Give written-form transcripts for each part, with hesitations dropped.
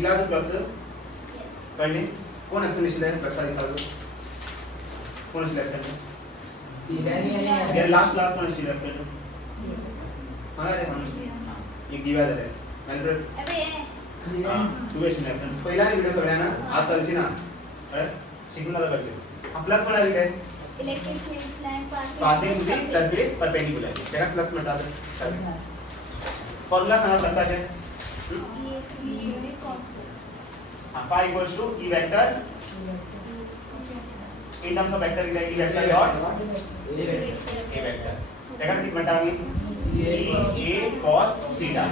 शिकला तो फ्लक्स कळणे कोण ऍक्शन शिकलाय फ्लक्सचा दिसावं कोण शिकलाय ऍक्शन लास्ट क्लास कोण शिकलाय ऍक्शन सांगा रे माणूस एक दिवा झालाय मॅल्फ्रेड तू वेश नाही ऍक्शन पहिला व्हिडिओ सगळ्यांना आज चालची ना शिकून आला पाहिजे आपला सोडा काय electric field line passing to the surface perpendicular त्याला फ्लक्स म्हणतात फॉर्म्युला सांगा फ्लक्सचा phi equals to E vector in terms of vector E vector dot A vector त्याला किती म्हणता आम्ही E A cos theta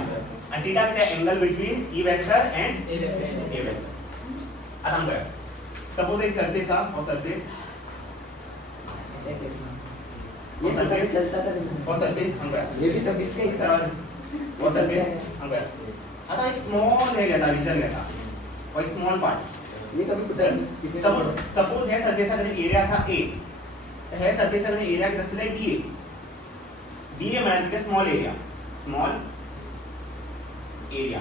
आणि theta म्हणजे angle between E vector and A vector आता हम करा सपोज एक सरफेस हा और सरफेस हम करा ये भी सब इसका ही तरह और सरफेस हम करा आता एक स्मॉल हे घेता रीजन घेता और एक स्मॉल पार्ट ये कभी कितने सपोज हे सरफेस मध्ये एरिया असा A हे सरफेस मध्ये एरिया किती असलेला DA DA म्हणजे स्मॉल एरिया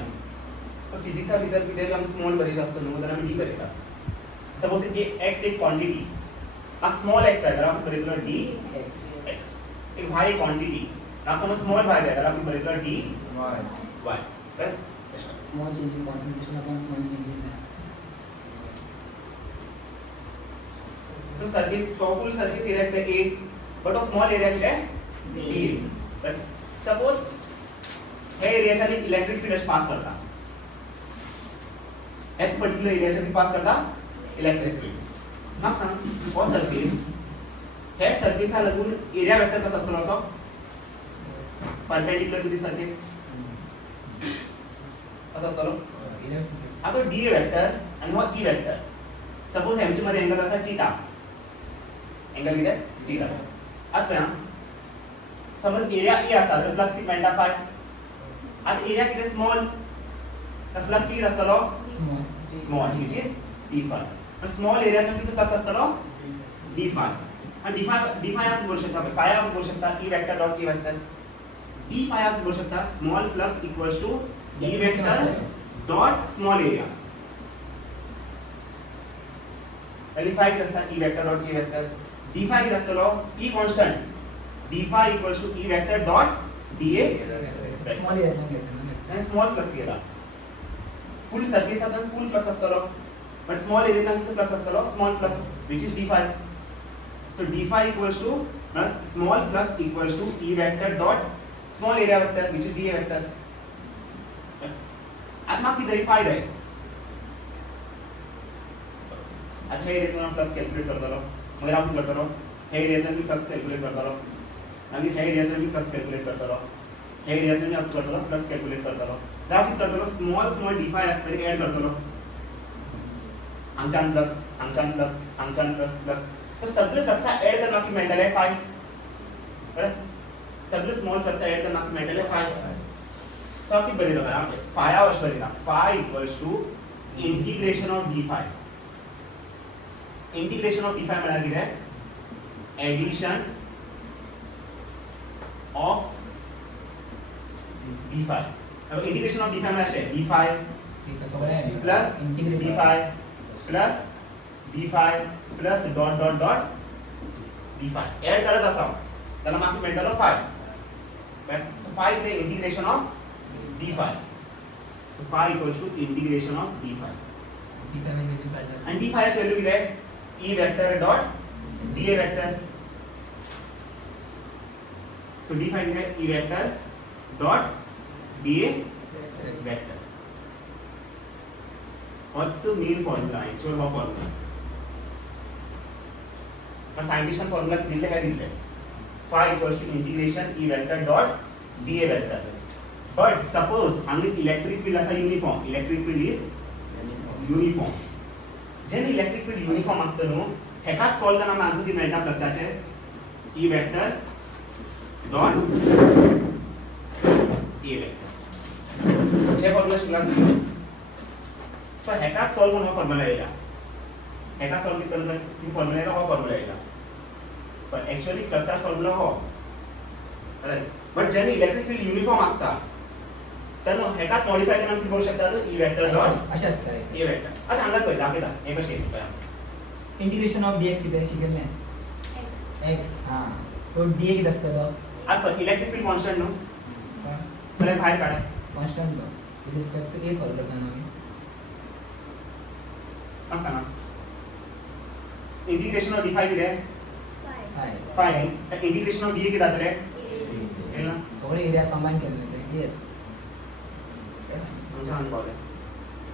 तर फिजिक्सचा विद्यार्थी आम्ही स्मॉल बरेच असतो म्हणून तर आम्ही D करेला सपोज हे x एक क्वांटिटी हा स्मॉल x आहे तर आपण करेला D x एक y क्वांटिटी ना समज स्मॉल y आहे तर आपण करेला D y right small change in concentration upon small change in so surface full surface area is the A but a small area is the B but suppose हे एरियाच्या electric field pass करता हे particular एरियाच्या pass करता electric field मग सांग वो surface हे सरफेसला लागून एरिया वेक्टर कसा असतो असो परपेंडिकुलर टू द सरफेस असं असतो आता डी वेक्टर आणि हा ई वेक्टर सपोज ह्यांच्या मध्ये अँगल असा थीटा अँगल किती आहे थीटा आता समज एरिया ए असा तर फ्लक्स किती मिळता फाय आता एरिया किती स्मॉल तर फ्लक्स किती असतो small which is d phi पण स्मॉल एरिया मध्ये किती फ्लक्स असतो d फाय आणि d फाय आपण बोलू शकता फाय आपण बोलू शकता e vector dot e vector d phi आपण बोलू शकता small flux equals to E vector dot small area. पहली phi किती असता E vector dot E vector. D phi किती असतो E constant. D phi equals to E vector dot dA. small area सांगितलं आणि स्मॉल फ्लक्स गेला. फुल surface आता फुल flux असतो पण स्मॉल एरिया किती फ्लक्स असतो small flux which is D phi. So D phi equals to small flux equals to E vector dot small area vector which is dA vector. आता मग किती फायदा आहे आता हे एरियातून फ्लक्स कॅल्क्युलेट करतो मग आपण करतो हे एरियातून मी फ्लक्स कॅल्क्युलेट करतो आणि हे एरियातून मी फ्लक्स कॅल्क्युलेट करतो हे एरियातून मी आपण करतो फ्लक्स कॅल्क्युलेट करतो तर आपण करतो small D phi aspect add करतो आमचान फ्लक्स तर सगळे फ्लक्स ऐड करना की मेंटल फाय सगळे स्मॉल फ्लक्स ऐड करना की मेंटल फाय तो किती बरेलो करा फाय आवश बरेला phi equals to integration of d phi integration of d phi म्हळ्यार कितें addition of d phi integration of d phi म्हळ्यार अशें d phi plus d phi plus d phi plus dot dot dot d five add करत आसा त्याला मागीर मेळटलो five so five is the integration of d phi. So phi equals to integration of d phi. And d phi ची value किती आहे E vector dot dA vector. So d phi is E vector dot dA vector. और तो main formula आहे actual हा formula पण scientist formula दिले काय दिले phi equals to integration E vector dot dA vector. But suppose आम्ही electric field असा uniform electric field is uniform जेने इलेक्ट्रिक फील्ड युनिफॉर्म असतं नो हेकाच सॉल्व करना आन्सर किती मेळटा फ्लक्साचे E vector dot A vector हे फॉर्म्युला शिकला तुम्ही तर हेकाच सॉल्व करून फॉर्म्युला येला हेका सॉल्व करना की फॉर्म्युला येला हा फॉर्म्युला येला पण एक्चुअली फ्लक्सचा फॉर्म्युला हो बट जेने इलेक्ट्रिक फील्ड युनिफॉर्म असता तर हेकाच मॉडिफाय करून आमी करू शकतात ई वेक्टर डॉट अशें आसता ए वेक्टर आता हांगा पळय दाखयता हे कशें येता इंटिग्रेशन ऑफ dx कितें शिकयलें X. x हां सो dA कितें आसतलो आता इलेक्ट्रिक फील्ड कॉन्स्टंट न्हू म्हळ्यार भायर काडा कॉन्स्टंट लो with respect to a solve करतना आमी म्हाका सांगा इंटिग्रेशन ऑफ d5 कितें Pi. Phi integration of dA कितें जातलें A. केलं ना सगळे एरिया कंबाईन केले ते क्लियर आमच्या हांगा पावलें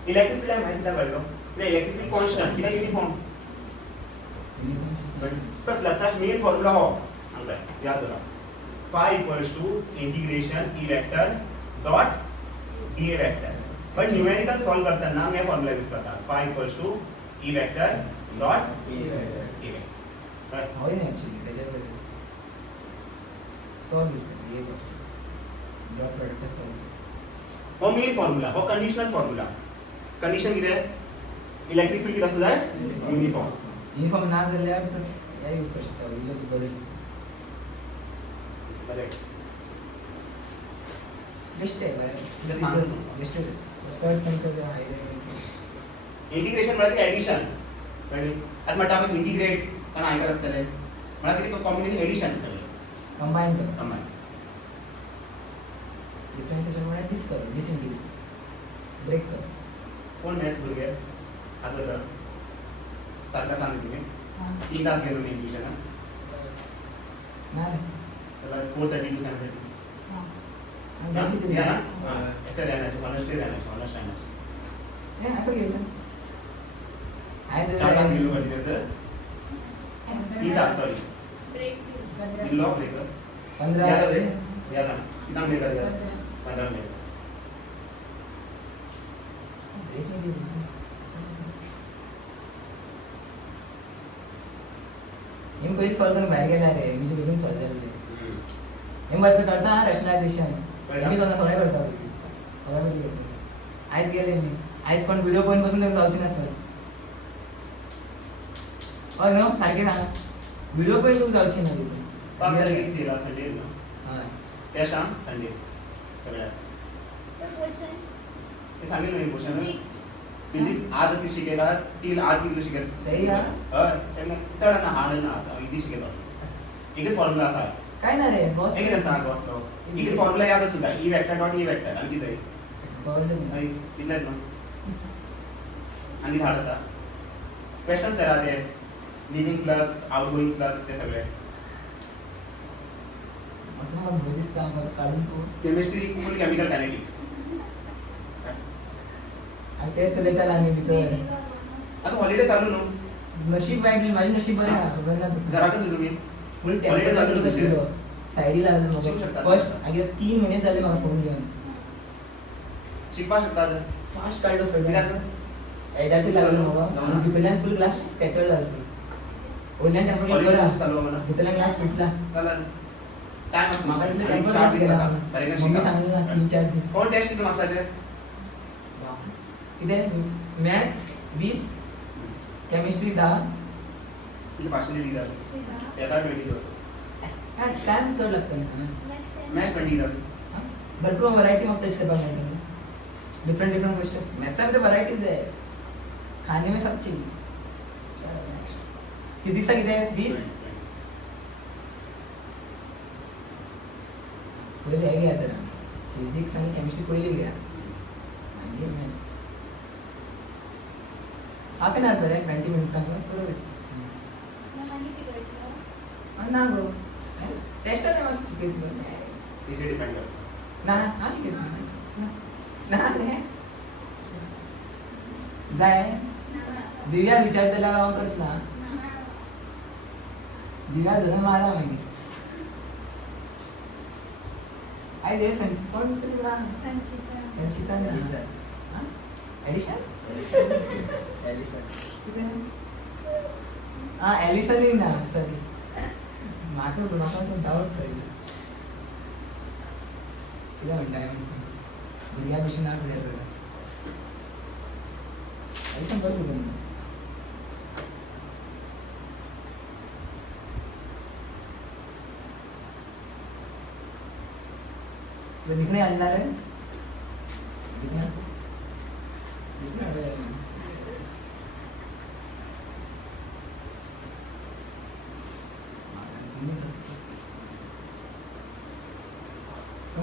इलेक्ट्रिक फील्ड माहिती कित्याक कळलो कित्याक इलेक्ट्रिक फील्ड कॉन्स्टंट कित्याक युनिफॉर्म पण फ्लक्साचो मेन फॉर्म्युला हो हांगा याद दवरा phi equals to integration E vector dot dA vector but numerical solve करताना मी फॉर्म्युला यूज करता phi equals to E vector dot dA vector right होय नाही ऍक्च्युली त्याच्यावर तोच दिसतो हे डॉट प्रोडक्ट असतो हो मेन फॉर्म्युला हो कंडिशनल फॉर्म्युला कंडिशन कितें इलेक्ट्रिक फील्ड कितें आसू जाय युनिफॉर्म युनिफॉर्म ना जाल्यार हे यूज करू शकता विलो बरें करेक्ट बेस्ट आहे ते सांग तू. बेस्ट आहे सर्च पण कर हायवे इंटिग्रेशन म्हणजे एडिशन कळ्ळी आता म्हणटा आमी इंटिग्रेट पण आयकर आसतले म्हळ्यार कितें कॉम्बिनेशन एडिशन सगळें कंबाईन कर कमाय डिफरन्शिएशन म्हणजे डिसइंटिग्रेट ब्रेक कर कोण मॅथ्स भुरगे हात वर करा सारका सांग तुमी 3 तास गेलो न्ही ट्युशनाक ना त्याला 4:30 to 7:30 हां या ना ऐसे रहना चाहिए ऑनेस्टली रहना चाहिए ऑनेस्ट रहना चाहिए हे आता गेलं आहे 4 तास गेलो कंटिन्यूअस 3 तास सॉरी Break. लॉक ब्रेकर 15 याद है याद है कितना मिनट का 15 मिनट ब्रेक नाही दिली हिम पहिले सॉल्व करून बाहेर गेला रे मी बेगीन सॉल्व झाले हिम बरं करता रॅशनलायझेशन मी तो सगळे करता सगळे आयस गेले मी आयस पण व्हिडिओ पॉईंट पासून तर जाऊची नसतं हय नो सारखे सांगा व्हिडिओ पॉईंट तू जाऊची ना तिथे 5 तारीख दिला संडे ना हां टेस्ट हां संडे सगळ्या The question. हे सांगितलं मी क्वेश्चन Six. फिजिक्स आज ती शिकेला ती आज कितलं शिकेल तरी हा हय तेन्ना चड ना हार्ड ना इजी शिकेलो एकच फॉर्म्युला आसा काय ना रे बॉस एकच आसा बॉस लो एकच फॉर्म्युला याद आसूं जाय E vector dot E vector आनी कितें हय तितलेंच न्हू आनी धाड आसा क्वेश्चन्स करा ते लिविंग फ्लक्स आउटगोइंग फ्लक्स ते सगळे असं मला भूल दिसता मग काढून तू केमिस्ट्री फुल केमिकल कायनेटिक्स आणि तेच लेता आम्ही तिथं आता हॉलिडे चालू न्हू नशीब वाईट माझी नशीब बरं ना बरं ना घरातून तुम्ही फुल Holiday टेम्पल चालू लागलं तुझे? साईडीला आलं शिकू मग शकता. फर्स्ट आणि 3 महिने झाले मला फोन घेऊन शिकपा शकता फास्ट काढलो सगळं कित्याक एजाचे लागलं जाऊ मग ना. भितरल्यान फुल ग्लास स्कॅटर झालं ओल्यान टेम्पल हॉलिडे बरा चालू म्हणा भितरल्यान ग्लास फुटला चला टाइम असतो म्हाका दिसलं टेम्पल 4 ग्लास दिस गेला आसा बरें मम्मी सांगली ना 3-4 दीस कोण टेस्ट दिलो मार्क्साचे कितें मॅथ्स 20 केमिस्ट्री 10 किती पार्शलिटी दिला Next एका 20 दिलो टाइम चड लागता time. मॅथ्स 20 दिला भरपूर व्हरायटी ऑफ टेस्ट करपाक मेळटा डिफरंट डिफरंट क्वेश्चन्स मॅथ्सा भितर वरायटीज आहे खाने में सब चीज फिजिक्स कितें 20 पहिले हे घ्या तर फिजिक्स आणि केमिस्ट्री पहिले घ्या आणि मॅथ्स हाफ एन आवर बरं 20 मिनिट्स सांगा बरोबर दिसतं ना गो टेस्ट नाही मस्त शिकवतो तिचे डिपेंड करता ना ना शिकवतो ना ना जाय दिव्या विचारतेला राव करतला दिव्या धुणं मारा मागीर आयज हे कोण तरी ना संचिता ना एडिशन हां एलिसन ना सॉरी म्हाका डावट सॉरी कितें म्हणटा भुरग्या भशेन ना फुडें करता एलिसन बरें भुरगें निकणे आणणार आहे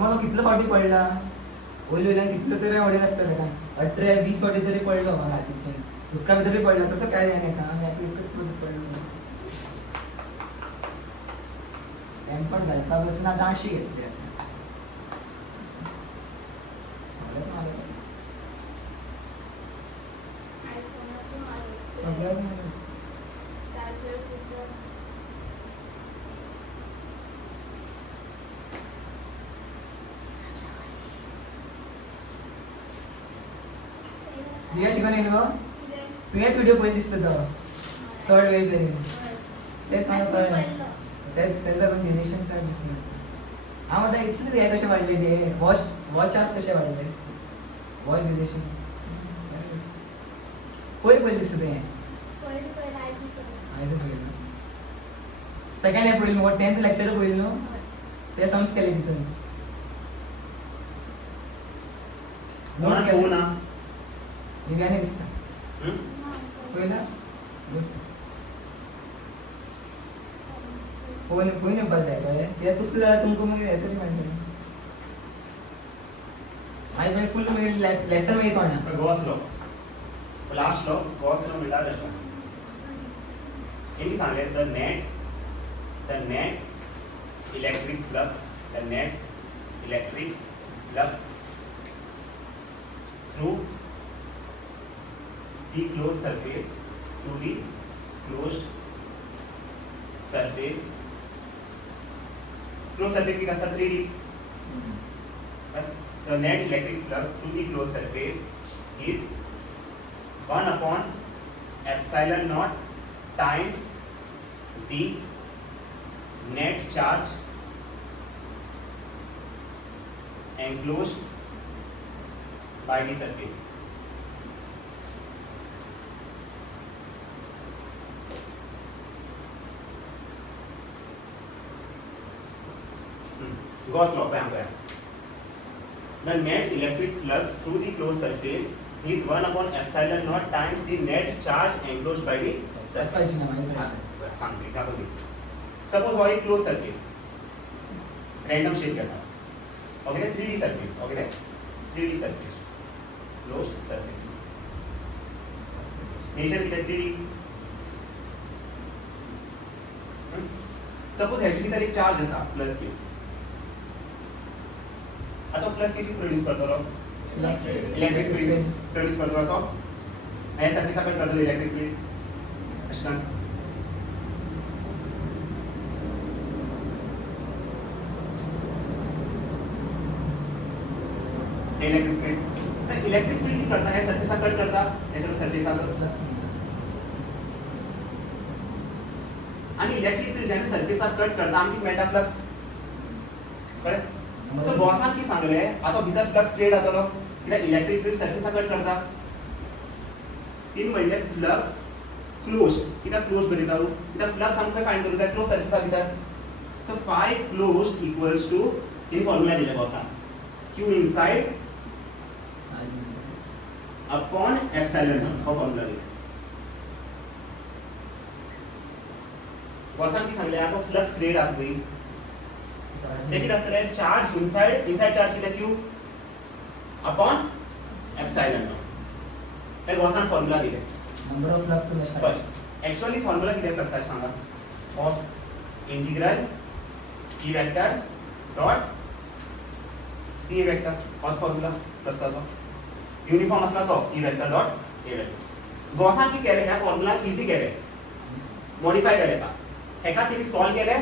तुम्हाला कितलं फावटी पडला ओली कितलं तरी आवडेल असतं का 18-20 फावटी तरी पडलं मला हातीचे उदका तरी पडलं तसं काय नाही का आम्ही आता एकच फावटी पडलो टेम्पट घालता बसून आता अशी घेतली आयफोनचं सगळ्यात मारलं. मला चार्जर सुद्धा. दिया शिकून येईल बघ इथे. तुझ्याच व्हिडिओ पहिले दिसतो तेव्हा चढ वेळ तरी तेच मला आयफोन कळलं पहिलं. तेच त्याला पण डिरेक्शन साईड दिसून हा म्हटलं इथले हे कसे वाढले ते वॉच चार्ज कसे वाढले वॉच डिरेक्शन पहिले दिसत ते पहिलं आयफोन पहिलं. सेकंड हे पहिलं मग 10th लेक्चर पहिलं होय. ते सम्स केले तिथून कोणा कोणा दिव्याने दिसतं हं? पहिला कोणी बस आहे या चुकतं जरा तुमको मग तरी म्हणते आज मैं फुल में लेसन में कौन है Gauss law last law Gauss law मिळाला त्याचा यांनी सांगले the net electric flux through the closed surface closed surface की असतात 3D the net electric flux through the closed surface is 1 upon epsilon naught times the net charge enclosed by the surface. Gauss law पे हम गए. The net electric flux through the closed surface is 1 upon epsilon naught times the net charge enclosed by the surface. सांगते example दे. Suppose वो एक closed surface, random shape का था. Okay, 3D surface. Okay, 3D surface, closed surface. Nature किती 3D. Suppose ह्याची किती एक charge असा प्लस Q. आता प्लस किती प्रोड्यूस करतो इलेक्ट्रिक फील्ड प्रोड्यूस करतो असो यासाठी सगळं करतो इलेक्ट्रिक फील्ड अशा इलेक्ट्रिक फील्ड की करता है सरफेस कट करता हे सगळं सरफेस आणि इलेक्ट्रिक फील्ड ज्याने सरफेस कट करता आमची मेटा फ्लक्स कळलं सो गॉसान की सांगले आता भितर फ्लक्स क्रिएट जातलो कित्याक इलेक्ट्रिक फील्ड सरफेस कट करता तीन म्हणजे फ्लक्स क्लोज कित्याक क्लोज बरयता कित्याक फ्लक्स आमकां फाइंड करूंक जाय क्लोज सरफेसा भितर so phi close equals to in formula दिले गॉसान q इनसाइड अपॉन एप्सिलॉन हो फॉर्म्युला दिले गॉसान की सांगले आता फ्लक्स क्रिएट जातली ते किती असतले चार्ज इनसाइड चार्ज किती q अपॉन एप्सिलॉन हे गॉसान फॉर्म्युला दिले number of flux to but actually formula किती फ्लक्स सांगा of integral e vector dot d vector और फॉर्म्युला फ्लक्सचा यूनिफॉर्म असला तो e vector dot a vector गॉसान की केले ह्या फॉर्म्युला इजी केले मॉडिफाय केले का हेका तिने सॉल्व केले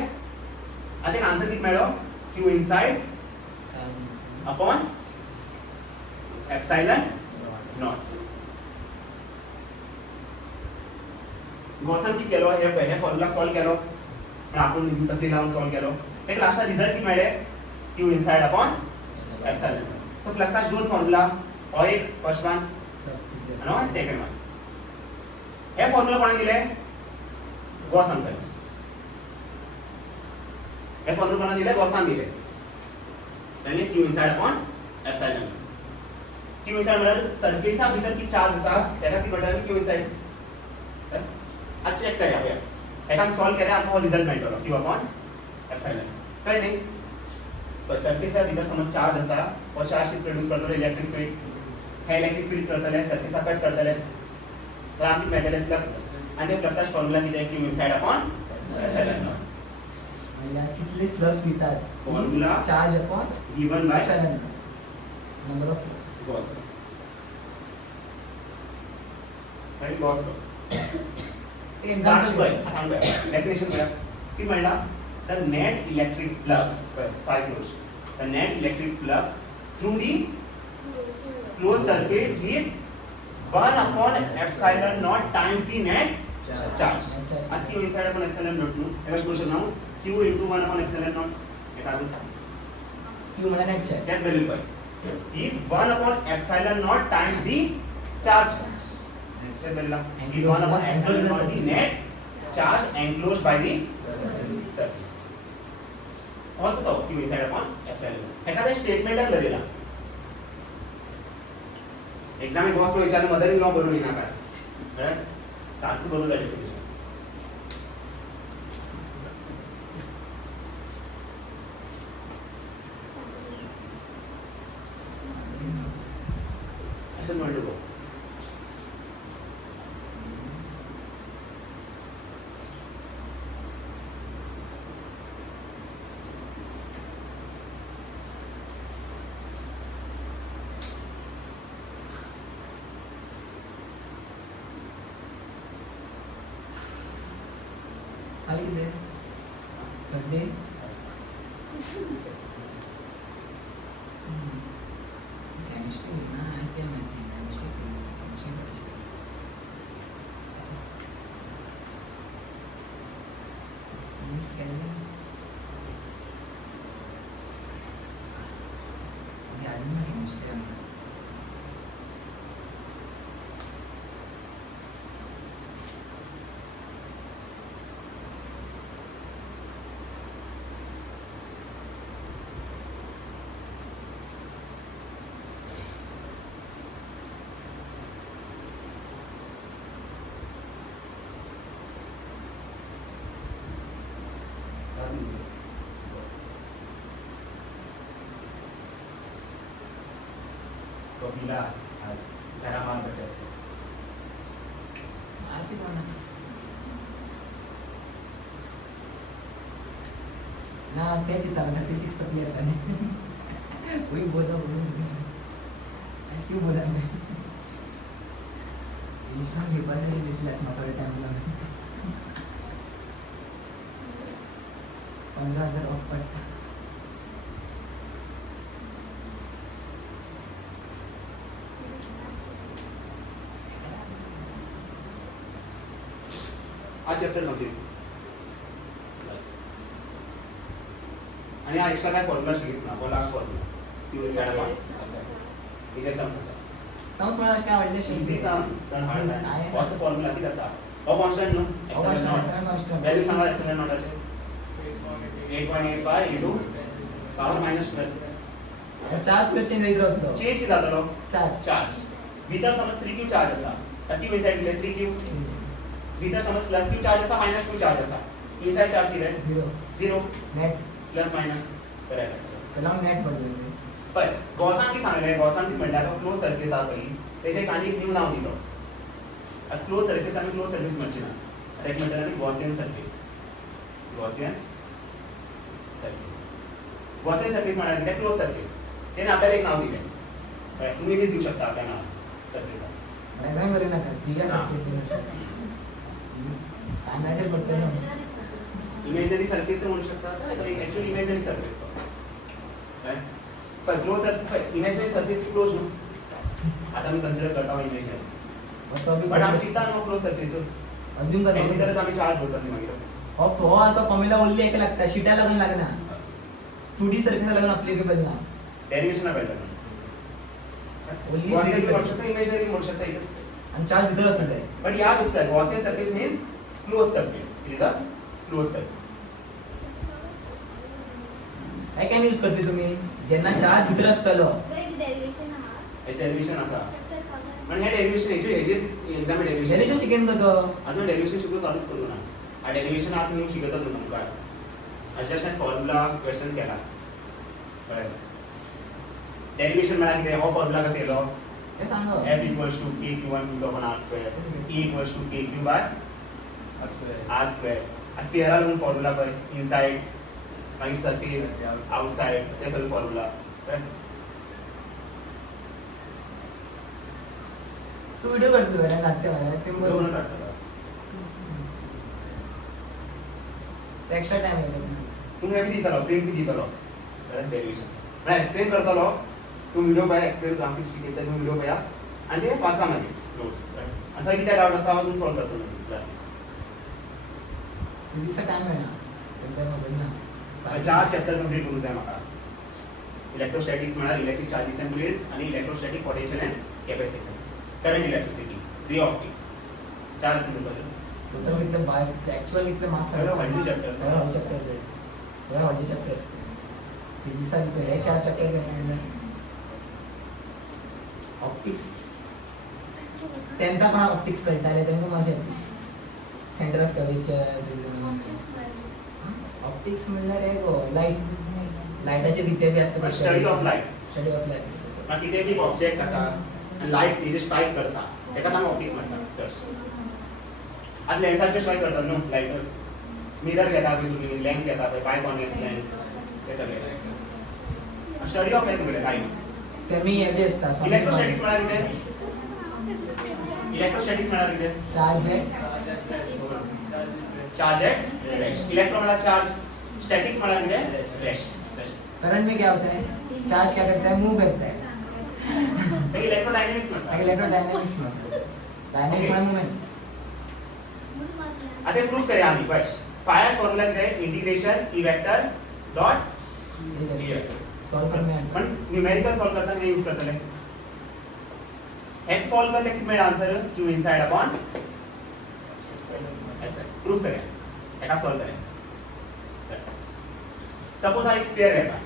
आता आन्सर किती मिळो q inside upon epsilon not Gaussian की केलो हे पहिले फॉर्म्युला सॉल्व केलो पण आपण न्यू तकली लावून सॉल्व केलो एक लास्टला रिझल्ट किती मिळले q inside upon epsilon so फ्लक्सचा दोन फॉर्म्युला और एक फर्स्ट वन आणि सेकंड वन हे फॉर्म्युला कोणी दिले गॉसन दिले हे फॉर्म्युला कोणी दिले गॉसन दिले आणि q inside upon epsilon q inside म्हणजे सरफेसा भीतर की चार्ज असा त्याला ती म्हटलं q इनसाइड आज चेक करूया आपण हे काम सॉल्व करूया आपण रिझल्ट मिळतो q अपॉन एप्सिलॉन कळले सर्फेसचा भितर समज चार्ज असा हो चार्ज किती प्रोड्यूस करतलो इलेक्ट्रिक फील्ड हे इलेक्ट्रिक फील्ड करतले सर्फेसा कट करतले तर आमकां मेळटले फ्लक्स आणि ते फ्लक्साचे फॉर्म्युला कितें q inside upon epsilon not म्हणजे कितले फ्लक्स घेतात Formula charge upon given by number of flux Gauss आणि Gauss ते एक्झाम्पल एक्झाम्पल डेफिनेशन बघा ती म्हणला the net electric flux five close the net electric flux through the closed surface is 1 upon epsilon naught times the net charge. And q inside upon epsilon naught nu. I was now q into 1 upon epsilon naught. It has Q मला net charge that value is 1 upon epsilon naught times the charge. That value is 1 upon epsilon naught the net charge enclosed by the surface. और तो q inside upon epsilon. एखादा statement आहे Barela exam में boss को विचारने mother in law बोलून येणार काय कळत सारखं बोलू जाते डेफिनेशन असं म्हणतो बघ खाली किती कसले केमिस्ट्री ना ऐसे केमिस्ट्री मिस केले ये आदमी ना केमिस्ट्री कपिला आज घरामान बच्चा आरती कोण ना ते चित्ताला 36 तक क्लियर करने कोई बोला क्यों बोला मैं इंशाल्लाह ये बात है जिससे लगना थोड़ा टाइम लगा 15,000 ऑफ पट आज चॅप्टर कंप्लीट आणि हा एक्स्ट्रा काय फॉर्म्युला शिकीस ना last formula q inside upon इथे सम्स असा सम्स मला काय आवडले इझी सम्स पण हार्ड आहे बहुत फॉर्म्युला किती असा हो कॉन्स्टंट नो constant. व्हॅल्यू सांगा एक्सेलर नॉटाचे 8.8 by into power minus 12 charge plus change होत राहतो चेंज की जातलो चार्ज भितर समज 3q चार्ज असा तर q इनसाइड दिले 3q भितर समज प्लस q चार्ज असा मायनस q चार्ज असा इनसाइड चार्ज किती 0 नेट प्लस मायनस करेक्ट त्याला नेट बदलले पण गॉसान की सांगले गॉसान की म्हणल्या तो क्लोज सर्फेस आ पई त्याचे एक आणि न्यू नाव दिलो आ क्लोज सर्फेस आणि क्लोज सर्फेस म्हणजे ना आता एक म्हणतात आम्ही गॉसियन सर्फेस गॉसियन सर्फेस म्हणाले ते क्लोज सर्फेस त्याने आपल्याला एक नाव दिले तुम्ही बी देऊ शकता आपल्या नाव सर्फेस एक्झाम करे नका ठीक आहे सांगायचे फक्त इमेजनरी सर्फेस म्हणू शकता तर एक्चुअली इमेजनरी सर्फेस पण जो इमेजनरी सर्फेस की क्लोज नो आता मी कन्सिडर करता हूं इमेजनरी बट आम चिंता नो क्लोज सर्फेस अजून का एनी तरह आम्ही चार्ज होतात नाही मागितलं हो आता फॉर्म्युला ओनली एक लागता शीटा लागून लागना 2D सर्फेस लागून अप्लिकेबल ना डेरिवेशन भेटत Only गॉसियन 3D म्हणू शकता इमेजनरी म्हणू शकता इथे आणि चार्ज भीतर असतो आहे बट याद असतं Gaussian surface means close surface it is a close surface काय काय यूज करते तुम्ही ज्यांना चार्ज भीतर असतलो डेरिवेशन हा हे डेरिवेशन असा तर कवर पण हे डेरिवेशन याचे एक्झाम डेरिवेशन जनरेशन शिकेन का तो अजून डेरिवेशन शिकू चालू करू ना हा डेरिवेशन आत न्यू शिकत होतो तुमका अजस्ट फॉर्म्युला क्वेश्चन्स केला डेरिवेशन म्हणा कितें हो फॉर्म्युला कसो येयलो ते सांगा f equals to k q1 q2 upon r square e equals to k q by r square आ स्फियरा लागून फॉर्म्युला पळय इनसाइड मागीर सरफेस आउटसाइड ते सगळे फॉर्म्युला तू व्हिडिओ करतो बरं नाट्य मला ते दोन काढतो एक्स्ट्रा टाइम येतो तुम्ही किती दितलो प्रिंट किती दितलो डेरिवेशन मैं एक्सप्लेन करतलो तू व्हिडिओ पळय एक्सप्लेन ग्राफिक्स शिकयता तू व्हिडिओ पळया आनी ते वाचा मागीर नोट्स आनी थंय कितें डाउट आसा तू सॉल्व करतलो क्लास दिसा टाइम मेळना तेंका खबर ना 4 चॅप्टर कंप्लीट करूंक जाय म्हाका इलेक्ट्रोस्टॅटिक्स म्हळ्यार इलेक्ट्रिक चार्जेस एंड फ्लुइड्स आनी electrostatic potential end capacitance current electricity ray optics 4 simple total कितले बाय ऍक्च्युअल कितले मार्क्स सगळं व्हडली चॅप्टर सगळं चॅप्टर सगळं व्हडली चॅप्टर असते ते दिसा भितर हे 4 चॅप्टर करणार ऑप्टिक्स तेंका पण ऑप्टिक्स कळटाले तेंका मजा येते सेंटर ऑफ कर्वेचर ऑप्टिक्स म्हणल्यार हे गो लायटाचे रिते बी असतात study of light study of light ना कितें बी ऑब्जेक्ट आसा आनी लायट तेजे स्ट्रायक करता तेका आमी ऑप्टिक्स म्हणटा आतां लेन्साचे स्ट्रायक करता न्हू लायट मिरर घेता पळय तुमी लेन्स घेता पळय बाय कॉन्वेक्स लेन्स ते सगळे स्टडी ऑफ लायट सेमी हे बी असता इलेक्ट्रोस्टॅटिक्स म्हळ्यार कितें इलेक्ट्रोस्टॅटिक्स म्हळ्यार कितें चार्ज एट रेस्ट इलेक्ट्रो म्हळ्यार चार्ज स्टॅटिक्स म्हळ्यार कितें रेस्ट करंट में क्या होता है चार्ज क्या करता है मूव करता है ते इलेक्ट्रोडायनामिक्स म्हणटा इलेक्ट्रोडायनामिक्स में डायनामिक्स में मूवमेंट आता हे प्रूफ करूया आम्ही बस फायर्स फॉर्म्युला कितें integration E vector dot D solve करने पण न्यूमेरिकल सॉल्व करता हे यूज करतले x सॉल्व करता किती मेळ answer q inside upon proof करूया एका सॉल्व करूया सपोज हा एक स्फियर घेता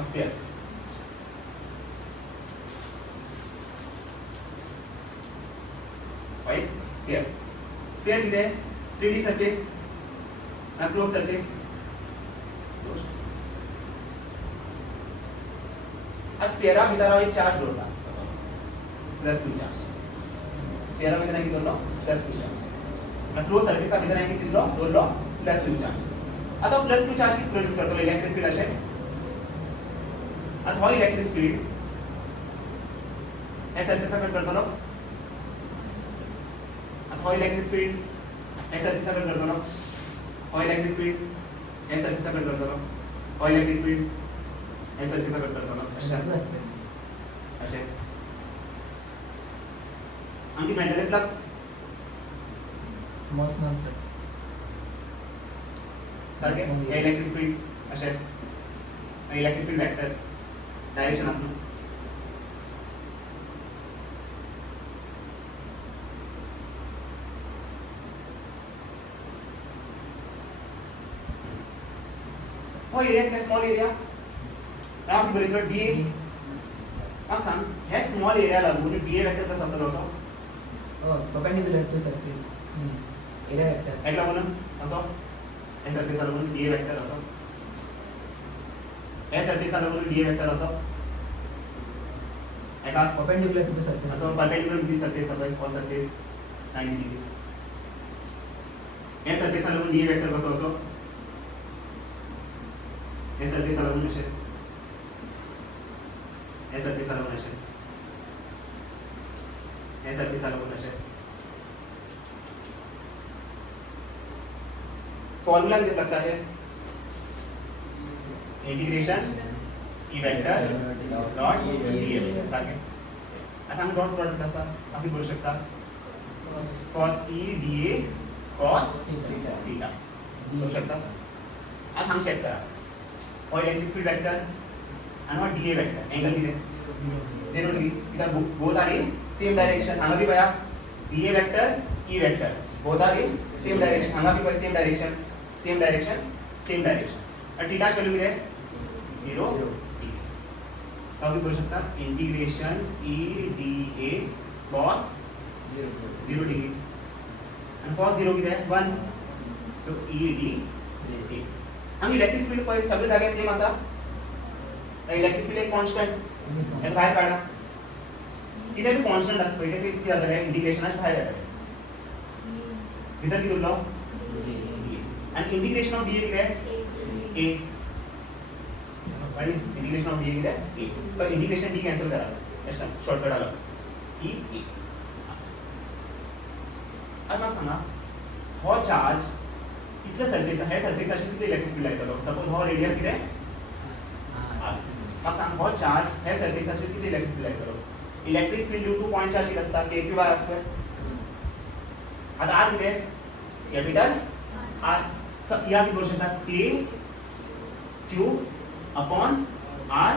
स्फियर right sphere sphere कितें 3D surface ना closed surface आज स्फियरा भितर एक चार्ज दवरला असो प्लस q चार्ज स्फियरा भितर कितें दवरलो प्लस q चार्ज ना क्लोज सर्फेसा भितर कितें दवरलो प्लस q चार्ज आता प्लस q चार्ज कितें प्रोड्यूस करतलो इलेक्ट्रिक फील्ड अशें आता हो इलेक्ट्रिक फील्ड हे सर्फेसा कट करतलो हो इलेक्ट्रिक फील्ड हे सर्फेसा कट करतलो हो इलेक्ट्रिक फील्ड हे सर्फेसा कट करतलो हो इलेक्ट्रिक फील्ड हे सर्फेसा कट करतलो अशें आमची मेंटल फ्लक्स स्मॉल फ्लक्स सारकें हे इलेक्ट्रिक फील्ड अशें इलेक्ट्रिक फील्ड वेक्टर डायरेक्शन आसना हो एरिया कितें स्मॉल एरिया ना बरयलो डी म्हाका सांग हे स्मॉल एरिया लागून डी वेक्टर कसो आसतलो असो perpendicular to surface area vector हेका लागून असो हे सरफेसा लागून डी वेक्टर असो हे सरफेसा लागून डी वेक्टर असो हेका परपेंडिकुलर टू द सरफेस असो परपेंडिकुलर टू दी सरफेस पळय हो सरफेस 90 डिग्री हे सरफेसा लागून डी वेक्टर कसो असो हे सरफेसा लागून अशें हे सरफेसा लागून अशें हे सरफेसा लागून अशें फॉर्म्युला कितें लक्षाचें integration E vector dot D सारकें आतां हांगा डॉट प्रोडक्ट आसा हांव कितें बरोवंक शकता cos e dA cos theta बरोवंक शकता आतां हांगा चेक करा हो इलेक्ट्रिक फील्ड वेक्टर आणि हो डीए वेक्टर एंगल कितें 0 डिग्री कित्याक both are in same direction हांगा बी पळया DA vector E vector both are in same direction हांगा बी पळय सेम डायरेक्शन सेम डायरेक्शन आणि थीटा व्हॅल्यू कितें 0 डिग्री हांव बी करूं शकता integration E DA cos 0 degree आणि cos 0 कितें 1 सो ई डी हांगा इलेक्ट्रिक फील्ड पळय सगळे जाग्यार सेम आसा इलेक्ट्रिक फील्ड एक कॉन्स्टंट हें भायर काडा कितें बी कॉन्स्टंट आसा पळय तें कितें जातलें इंटिग्रेशनाच्या भायर येतलें भितर कितें उरलो आनी इंटिग्रेशन ऑफ डी कितें ए आणि इंटिग्रेशन ऑफ डी कितें ए पण इंटिग्रेशन डी कॅन्सल करा एशें शॉर्टकट आलो ई ए आता म्हाका सांगा हो चार्ज कितले सरफेस हे सरफेसाचेर कितले इलेक्ट्रिक फील्ड येतलो सपोज हो रेडियस कितें आर म्हाका सांग हो चार्ज हे सरफेसाचेर कितले इलेक्ट्रिक फील्ड येतलो electric field due two point charge कितें आसता के क्यू आर स्क्वेअर आता आर कितें कॅपिटल आर सो या कितें करूं शकता के क्यू अपॉन आर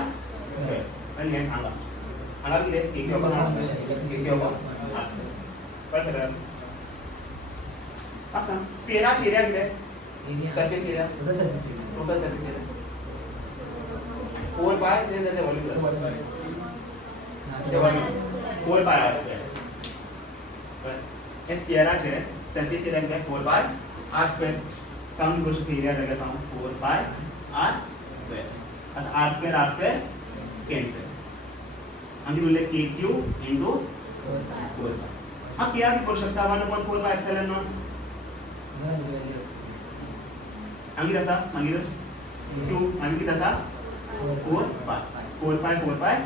स्क्वेअर आणि हे हांगा कितें के क्यू अपॉन आर स्क्वेअर के क्यू अपॉन आर स्क्वेअर कळ्ळें सगळ्यांक म्हाका सांग स्फियराचो एरिया कितें surface area total service total surface area 4 पाय ते व्हॉल्यूम जाता ते व्हॉल्यूम 4 पाय आर स्क्वेअर हे स्फियराचे सरफेस एरिया कितें 4 पाय आर स्क्वेअर सांग करू शकता एरिया जाग्यार हांव 4 पाय आर स्क्वेअर आता आर स्क्वेअर कॅन्सल आनी कितें उरलें के क्यू इंटू 4 पाय हा पी आर करू शकता 1/4 पाय एप्सिलॉन नॉट आनी कितें आसा मागीर क्यू मागीर कितें आसा 4 पाय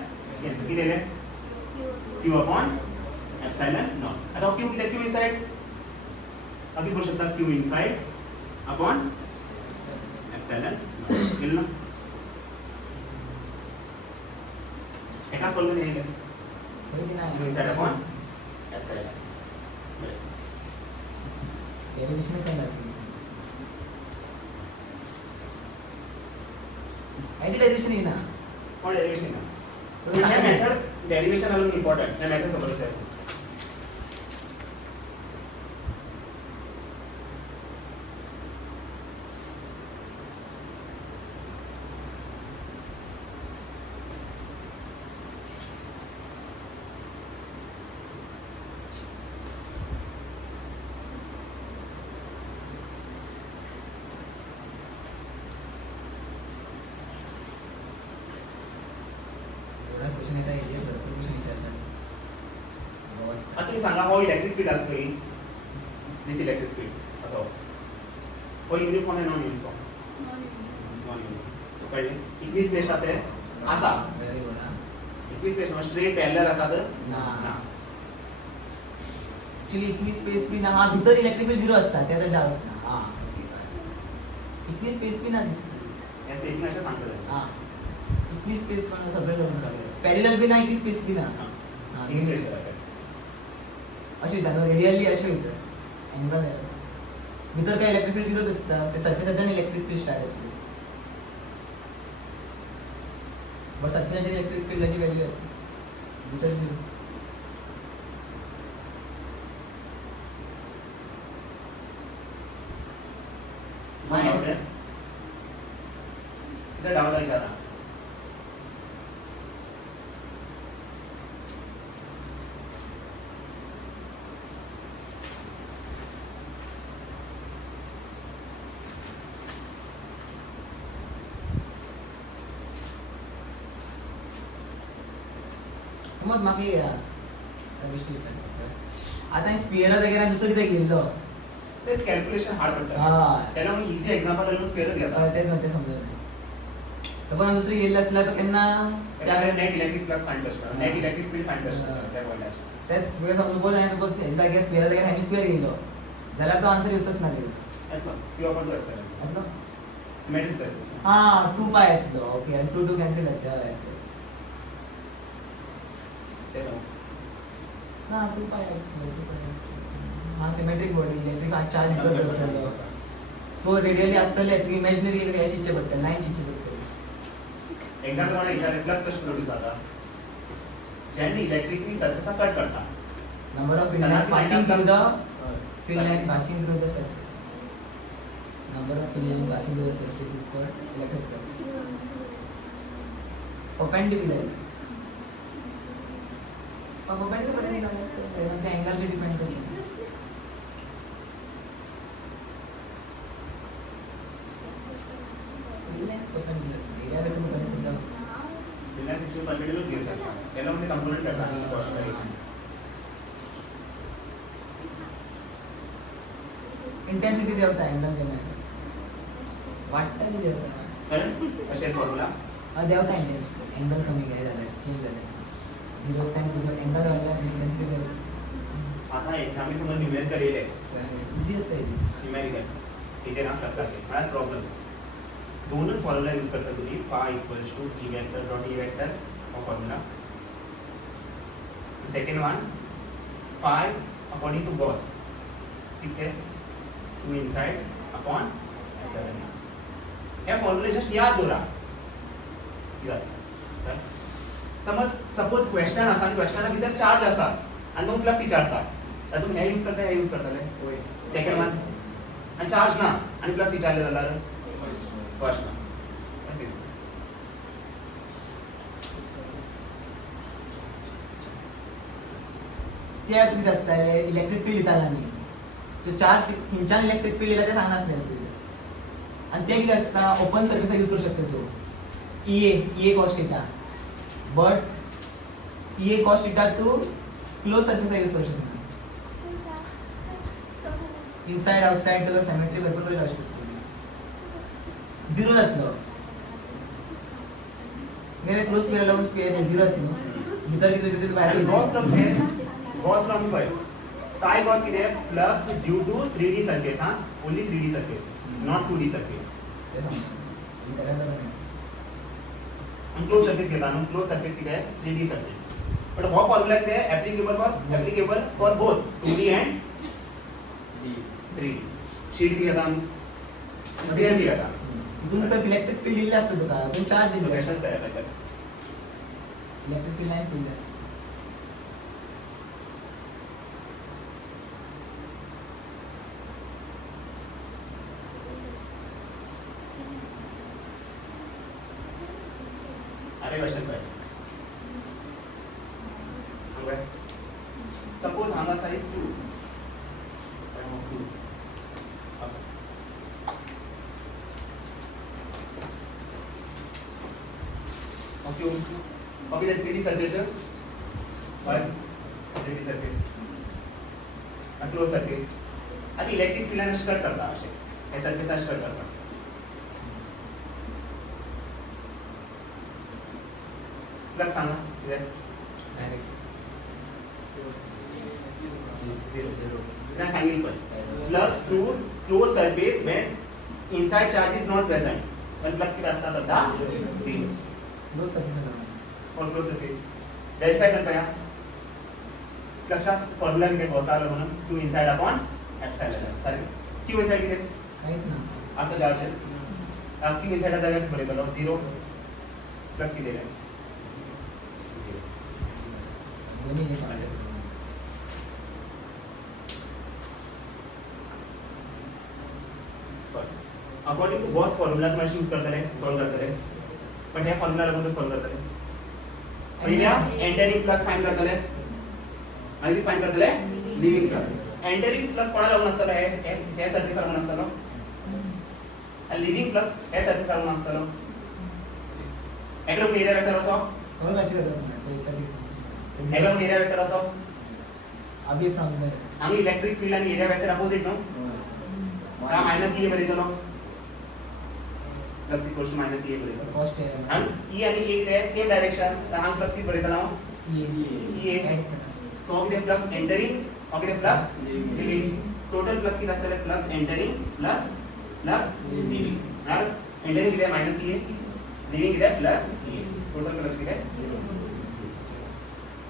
कॅन्सल कितें येलें क्यू अपॉन एप्सिलॉन नॉट आता क्यू कितें क्यू इनसाइड कितें करू शकता Q inside upon epsilon not केलें ना एका सॉल्व करून येयलें Q inside upon epsilon derivation काय लागते आयडी डेरिवेशन येईना कोण डेरिवेशन ना हे मेथड डेरिवेशन अलग इम्पॉर्टंट हे मेथड खबर आसा क्वेश्चन येता येईल भरपूर क्वेश्चन विचारतात आता तुम्ही सांगा हो इलेक्ट्रिक फील्ड आसा पळय दिस इलेक्ट्रिक फील्ड आता हो युनिफॉर्म आहे नॉन युनिफॉर्म नॉन युनिफॉर्म कळले इक्वी स्पेस असे आसा वेरी गुड हा इक्वी स्पेस म्हणजे स्ट्रेट पॅरलल आसा तर ना ना ऍक्च्युअली इक्वी स्पेस बी ना हा भितर इलेक्ट्रिक फील्ड 0 असता त्यात डाउट ना हा इक्वी स्पेस बी ना दिसता या स्पेसिंग अशें सांगतले हा इक्वी स्पेस पण सगळे लोक सगळे पॅरलल बी ना इक्वी स्पेस बी ना हा इक्वी स्पेस अशी होता रेडियली अशी होतं अँगल भितर काय इलेक्ट्रिक फील्ड 0 दिसता ते सरफेसाच्यान इलेक्ट्रिक फील्ड स्टार्ट जातली बट सरफेसाच्या इलेक्ट्रिक फील्डची व्हॅल्यू आहे भितर 0 डाउट है इधर डाउट है विचारा मग मागे गोष्टी आता स्पियर वगैरे दुसरं किती गेलो ते कॅल्क्युलेशन हार्ड पडतं हा त्याला मी इझी एक्झाम्पल म्हणून स्क्वेअरच घेता तेच म्हणते समजत तर पण दुसरी गेली असला तर त्यांना त्याकडे नेट इलेक्ट्रिक फ्लक्स फाइंड करता नेट इलेक्ट्रिक फील्ड फाइंड करता त्या पॉइंटार तेच म्हणजे सपोज आहे सपोज ह्याचा जागेर स्पियर वगैरे हेमिस्फियर गेलो जाल्यार तो आन्सर येवचोच ना तें येतलो क्यू अपॉन 2 एप्सिलॉन असलो सिमेट्रिक सरफेस हा 2 पाय असलो ओके आणि 2 कॅन्सल जाता ते ना 2 पाय असलो 2 पाय असलो हा symmetric body electric charge equal करतलो सो रेडियली असतले इमॅजिनरी हे चिचे पडटले लाईन चिचे पडटले एक्झाम्पल म्हणून विचारले फ्लक्स कशें प्रोड्यूस जाता जेन्ना इलेक्ट्रिक नी सरफेसा कट करता number of field lines passing through the field line passing through the surface number of field lines passing through the surface is called electric flux perpendicular perpendicular angle say depend करता है intensity देवता angle देणार वाटतं की देवता कळलं असेल formula देवता इंटेन्सिटी एंगल कमी काय झालं चेंज झालं 0 साइन बिफोर एंगल वाढला इंटेन्सिटी देवता आता एक्झाम समज न्यूमेरिकल येईल इझी असते न्यूमेरिकल इथे ना लक्षात मला प्रॉब्लेम्स दोनच फॉर्म्युला यूज करता तुम्ही phi equals to E vector dot E vector हा formula second one phi according to Gauss ठीक है 2 इनसाइड अपॉन 7 या फॉर्म्युला जस्ट याद करा समज सपोज क्वेश्चन असा आणि क्वेश्चनला किती चार्ज असा आणि तुम्ही प्लस विचारता तर तुम्ही हे यूज करता हे यूज करता सेकंड वन आणि चार्ज ना आणि प्लस विचारले जाणार फर्स्ट ना ते किती असतंय इलेक्ट्रिक फील्ड दिताला आम्ही जो चार्ज खिंचान इलेक्ट्रिक फील्ड दिला ते सांगना असले आणि ते किती असता ओपन सर्फेस यूज करू शकतो तो EA cos theta but EA cos theta to close surface use करू शकतो इनसाइड आउटसाइड त्याला सिमेट्री भरपूर लावू शकतो झिरो जातलो मेरे क्लोज स्क्वेअर लावून स्क्वेअर झिरो जातलो भीतर किती बाहेर गॉस लॉ है गॉस लॉ में काय गॉस किती आहे flux due to 3D surface हां only 3D surface not 2D surface ते सांगतो क्लोज सरफेस घेता न्हू क्लोज सरफेस किती आहे 3D सरफेस बट हो फॉर्म्युला किती आहे applicable for both 2D end 3D sheet भी घेता स्फीयर भी घेता दोन तर इलेक्ट्रिक फील्ड दिले असतो तुका पण चार्ज दिले क्वेश्चन्स करायला पाहिजे इलेक्ट्रिक फील्ड नाहीच दिले असतो अरे क्वेश्चन पाहिजे सपोज हांगा साइड 2 असं ओके द 3D सरफेस वर 3D surface a closed surface आता इलेक्ट्रिक फील्ड ने कट करता असे हे सरफेस कट करता फ्लक्स सांगा zero ना सांगितलं पण flux through close surface when inside charge is not present पण फ्लक्स किती असता सध्या 0 क्लोज सरफेस और क्लोज सरफेस व्हेरीफाय कर पाया फ्लक्सचा फॉर्म्युला किती बसला म्हणून 2 इनसाइड अपॉन एप्सिलॉन सारे q इनसाइड किती काहीच ना असं चार्ज आहे q इनसाइडचा जागा किती पडेल 0 फ्लक्स किती आहे दोन्ही एक आहे अकॉर्डिंग टू गॉस फॉर्म्युला तुम्हाला यूज करता है सॉल्व करता है पण हे फॉर्म्युला लागून सॉल्व करता है पहिल्या एंटरिंग फ्लक्स फाइंड करता है आणि फाइंड करता है लिविंग फ्लक्स एंटरिंग फ्लक्स कोणाला लागून असतं हे सरफेस लागून असतं आणि लिविंग फ्लक्स हे सरफेस लागून असतं एकूण एरिया वेक्टर असो सॉल्व करायची गरज नाही एकूण एरिया वेक्टर असो अभी फ्रॉम द आम्ही इलेक्ट्रिक फील्ड आणि एरिया वेक्टर अपोजिट नो का माइनस e बरेतलो flux equals to minus e बरेतलो फर्स्ट आहे आणि e आणि e ते सेम डायरेक्शन तर हा फ्लक्स किती बरेतलो ये सो किती फ्लक्स एंटरिंग और किती फ्लक्स लिविंग टोटल फ्लक्स किती असतं flux entering plus flux leaving ना एंटरिंग किती माइनस e लिविंग किती प्लस e टोटल फ्लक्स किती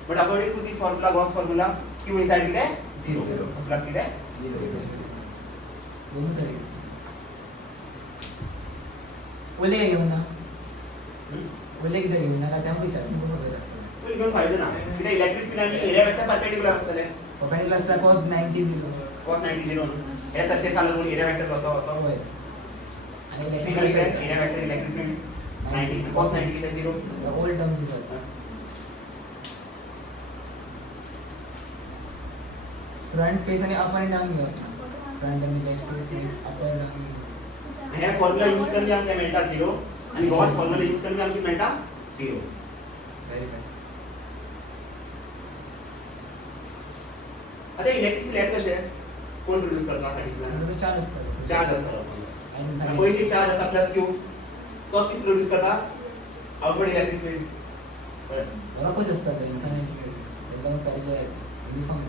but according to this formula Gauss formula q inside किती 0 फ्लक्स किती 0 दोन तरी ओले घेऊन ना ओले किती घेऊन ना त्या विचार तुम्ही खबर असेल फुल घेऊन फायदा ना किती इलेक्ट्रिक फील्ड आणि एरिया वेक्टर परपेंडिक्युलर असतले परपेंडिक्युलर असला cos 90 cos 90 हे सरफेस आला म्हणून एरिया वेक्टर कसं असं होय आणि field electric area vector electric field 90 cos 90 किती 0 ओल्ड टर्म दिसत फ्रंट फेस आणि अप आणि डाऊन घ्या फ्रंट आणि बॅक फेस अप आणि डाऊन हे फॉर्म्युला यूज करणे आमका मिळता 0 आणि गॉस फॉर्म्युला यूज करणे आमका मिळता 0 व्हेरीफाय आता इलेक्ट्रिक फील्ड कसे कोण प्रोड्यूस करता फाटीतल्यान तो चार्ज असतो चार्ज असतो आणि पयलीं चार्ज आसा प्लस क्यू तो किती प्रोड्यूस करता आउटपुट इलेक्ट्रिक फील्ड कळ्ळें रोखच असता तो इन्फायनाइट एकदम पॅरलल युनिफॉर्म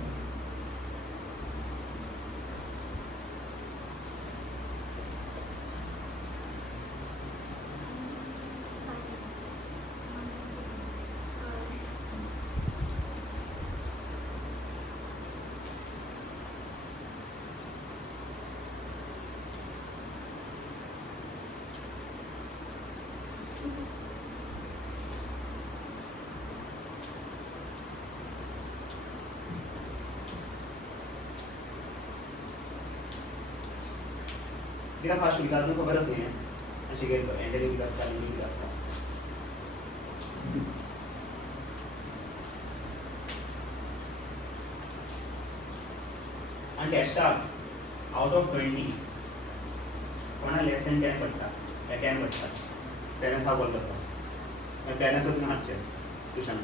कित्याक फास्ट वयता तुमकां खबरच न्ही अशें गेल एंडरिंग कितें आसता एंडिंग कितें आसता आनी टेस्टाक आउट ऑफ 20 कोणा लेस दॅन 10 पडटा 10 पडटा पेरंट्स हांव कॉल करता मागीर पेरंट्स तुमी हाडचे ट्युशन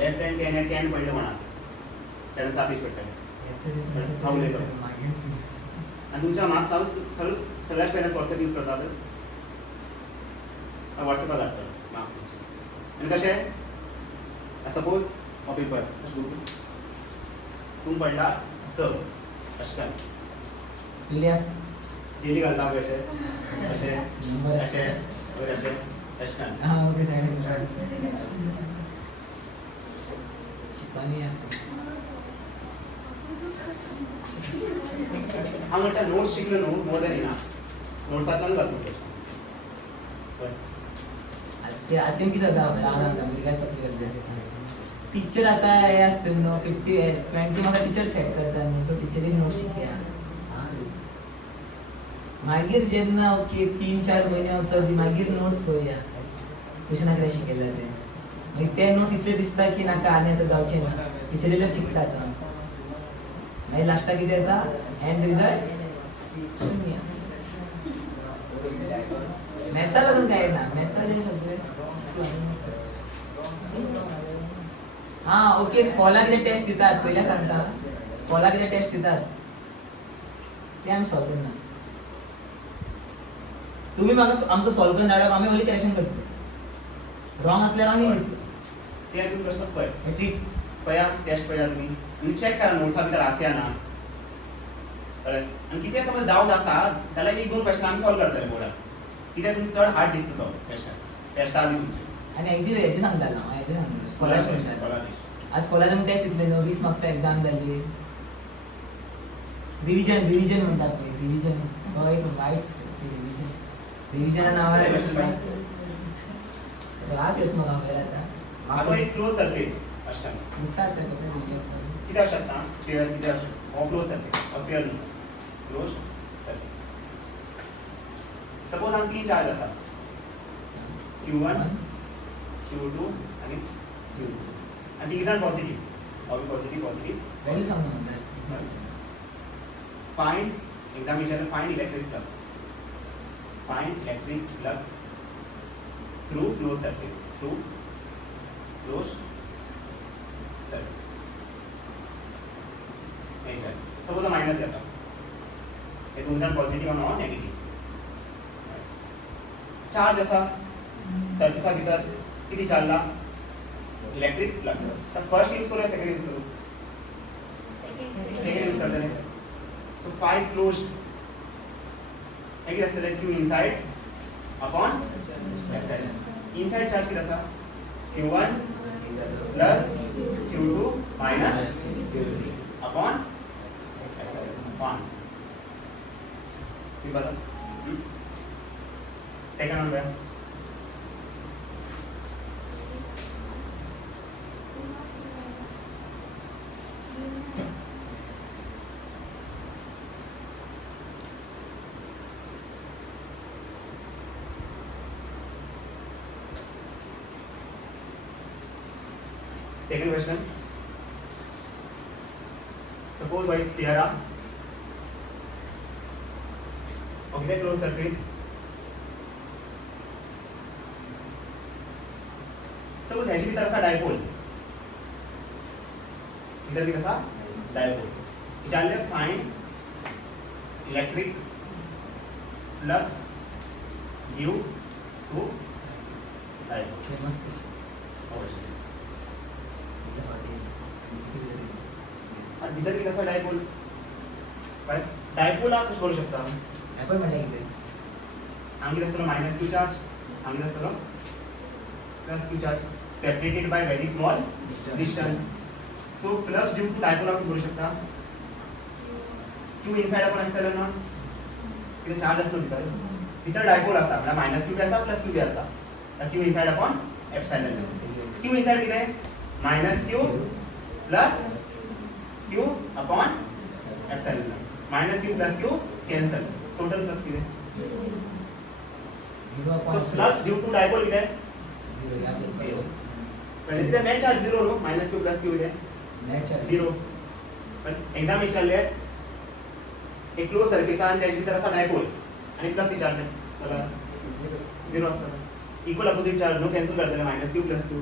लेस दॅन 10 10 पडले कोणाक पेरंट्स आपीस पडटले हांव उलयता आनी तुमच्या मार्क्स हांव सगळ्याच पेरंट्स वॉट्सएप यूज करतात वॉट्सएपार धाडटा मार्क्स तुमचे आनी कशें सपोज हो पेपर तूं पडला 6 अशें काय क्लियर जेली घालता पळय अशें अशें अशें वयर अशें अशें काय हां ओके सायड शिकवानी हांव म्हणटा नोट्स शिकलो न्हू मोर दॅन इनफ नोट्सांतल्यान घालता ते आता किती जाता काय टीचर आता हे असते न्हू 20 म्हाका टीचर सेट करता न्ही सो टिचरीन नोट्स शिकया मागीर जेन्ना ओके 3-4 म्हयने वचत मागीर नोट्स पळोवया ट्युशना कडेन शिकयला ते मागीर ते नोट्स इतले दिसता की नाका आनी आतां जावचें ना टिचरीला शिकताच मागीर लास्टाक कितें येता एंड रिजल्ट शुन्य मॅथ्सा लागून काय ना मॅथ्साचे सगळे हां ओके स्कॉला कितें टेस्ट दितात पयल्या सांगता स्कॉला कितें टेस्ट दितात ते आमी सॉल्व करना तुम्ही म्हाका आमकां सॉल्व करून धाडप आमी ओन्ली करेक्शन करतले रॉंग असल्यार आमी म्हणटले ते तुमी कसो पळय ट्रीट पळया टेस्ट पळया तुमी आनी चॅक करा नोट्सा भितर आसा ना कळ्ळें आनी कितें समज डावट आसा जाल्यार 1-2 क्वेश्चन आमी सॉल्व करतले बोर्डार कित्याक तुमचो चड हार्ड दिसता तो टेस्टा बी तुमचे आनी हेजी सांगतालो हांव हेजी सांगतालो स्कॉलाची म्हणटालो आज स्कॉलाची आमी टेस्ट दितले न्हू 20 मार्क्सा एग्जाम जाल्ली रिविजन म्हणटात पळय रिविजन हो एक वायट रिविजन नांवार राग येत म्हाका खबर आतां म्हाका एक क्लोज सरफेस अशें विसरता तेका रिविजन कितें आसू शकता स्फियर कितें आसू हो क्लोज सरफेस हो स्फियर क्लोज सरफेस सपोज हांगा 3 चार्ज आसा Q1 Q2 आनी Q2 आनी तिग जाण पॉझिटिव्ह हो बी पॉझिटिव्ह व्हॅल्यू सांग म्हणटा find examination find electric flux through close surface suppose minus घेता हे दोन जाण पॉझिटिव्ह आनी हांव नेगेटिव्ह चार्ज आसा सरफेसा भितर किती चार्ज ला इलेक्ट्रिक फ्लक्स तर फर्स्ट यूज करूया सेकंड यूज करू सेकंड यूज करतले सो 5 क्लोज्ड हे कितें आसतलें Q inside upon inside charge कितें आसा Q1 plus Q2 minus Q3 upon cons simple second one where second question suppose white sphere are okay the closed surface suppose हेजी भितर आसा dipole इधर भी कसा डायपोल विचारले find electric flux due to dipole famous question इधर भी कसा डायपोल डायपोल आप करू शकता ऍपल म्हटलं की आंगी असतो मायनस क्यू चार्ज आंगी असतो plus Q charge separated by very small distance so flux due to dipole आपण करू शकता क्यू इनसाइड आपण एक्सेलर ना तिथे चार्ज असतो तिथे डायपोल असता म्हणजे मायनस क्यू असा प्लस क्यू असा तर क्यू इनसाइड आपण एप्सिलॉन क्यू इनसाइड किती आहे minus Q plus Q upon epsilon minus Q plus Q cancel total flux किती आहे so flux due to dipole किती आहे 0 पहिले तिथे नेट चार्ज 0 नो मायनस क्यू प्लस क्यू इथे नेट चार्ज 0 पण एक्झाम विचारले एक क्लोज सर्फेस आणि त्याच्या भीतर असा डायपोल आणि फ्लक्स विचारले मला 0 असतं इक्वल अपोजिट चार्ज नो कॅन्सल करते मायनस क्यू प्लस क्यू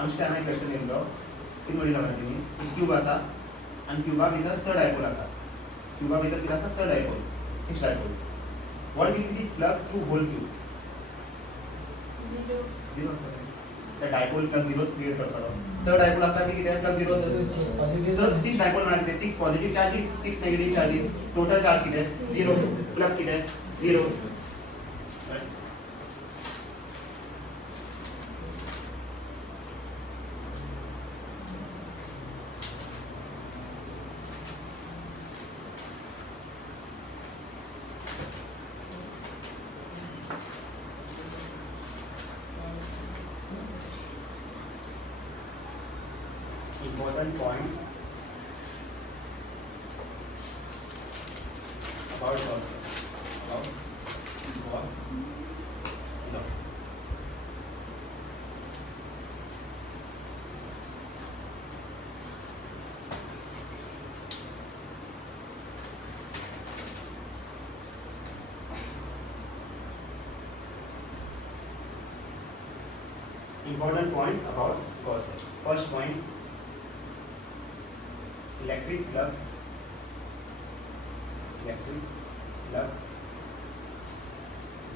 आमची टाइम क्वेश्चन येलो तीन वडी लागला तुम्ही क्यूब असा आणि क्यूबा भितर स डायपोल असा क्यूबा भितर किती असा स dipole 6 dipoles what will be the flux through whole cube 0 असता त्या डायपोल प्लस 0 क्रिएट करतो स डायपोल असला की किती फ्लक्स 0 होतो 6 डायपोल म्हणाले 6 positive charges 6 negative charges total charge किती आहे 0 फ्लक्स किती आहे 0 important points about Gauss law. Important points about Gauss law. First point, electric flux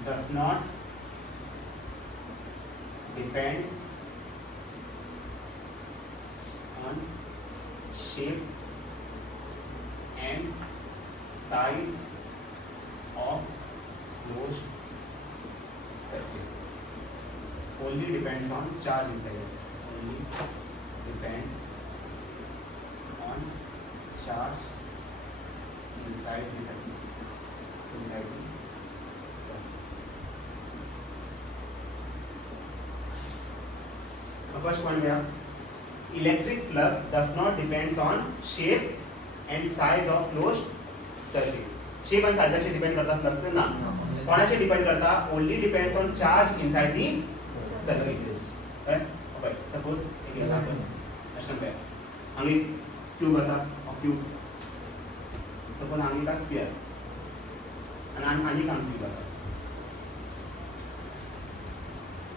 does not depends on shape and size of closed circuit. Only depends on charge inside it. Only depends on charge inside the surface. Inside the surface. First point we have electric flux does not depends on shape and size of closed surface. Shape and size चे depend करता flux ना. कोणाचे depend करता? Only depends on charge inside the surface. Right? Okay. Suppose एक example अशें पळय हांगा एक क्यूब आसा हो क्यूब सपोज हांगा एक स्पियर आनी आनीक हांगा क्यूब आसा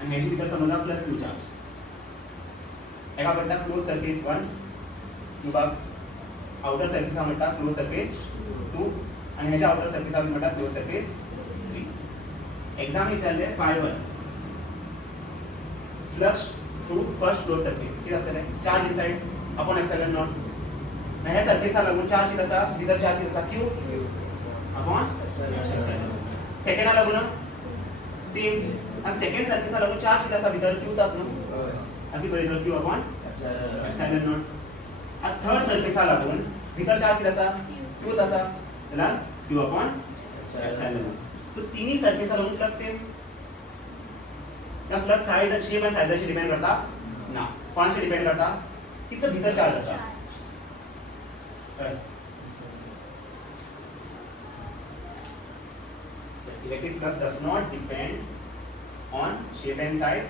आनी हेजे भितर समजा प्लस क्यू चार्ज एका म्हणटा क्लोज सरफेस 1 क्यूबाक आउटर सरफेसा म्हणटा क्लोज सरफेस 2 आनी हेच्या आउटर सरफेसाक म्हणटा क्लोज सरफेस 3 एग्जाम विचारले 5-1 flux through first close surface कितें आसतलें charge inside upon epsilon not हे सरफेसा लागून चार्ज कितें आसा भितर चार्ज कितें आसा क्यू अपॉन सेकंडा लागून सेम आणि सेकंड सरफेसा लागून चार्ज कितें आसा भितर क्यूच आसा न्हू आनी बरयलो क्यू अपॉन एप्सिलॉन नॉट आणि थर्ड सरफेसा लागून भितर चार्ज कितें आसा क्यूच आसा जाल्यार Q upon epsilon not so तिनी सरफेसा लागून फ्लक्स सेम या फ्लक्स साइज आणि शेप आणि साइजाची डिपेंड करता ना कोणाचे डिपेंड करता कितलो भितर चार्ज आसा electric flux does not depend on shape and size,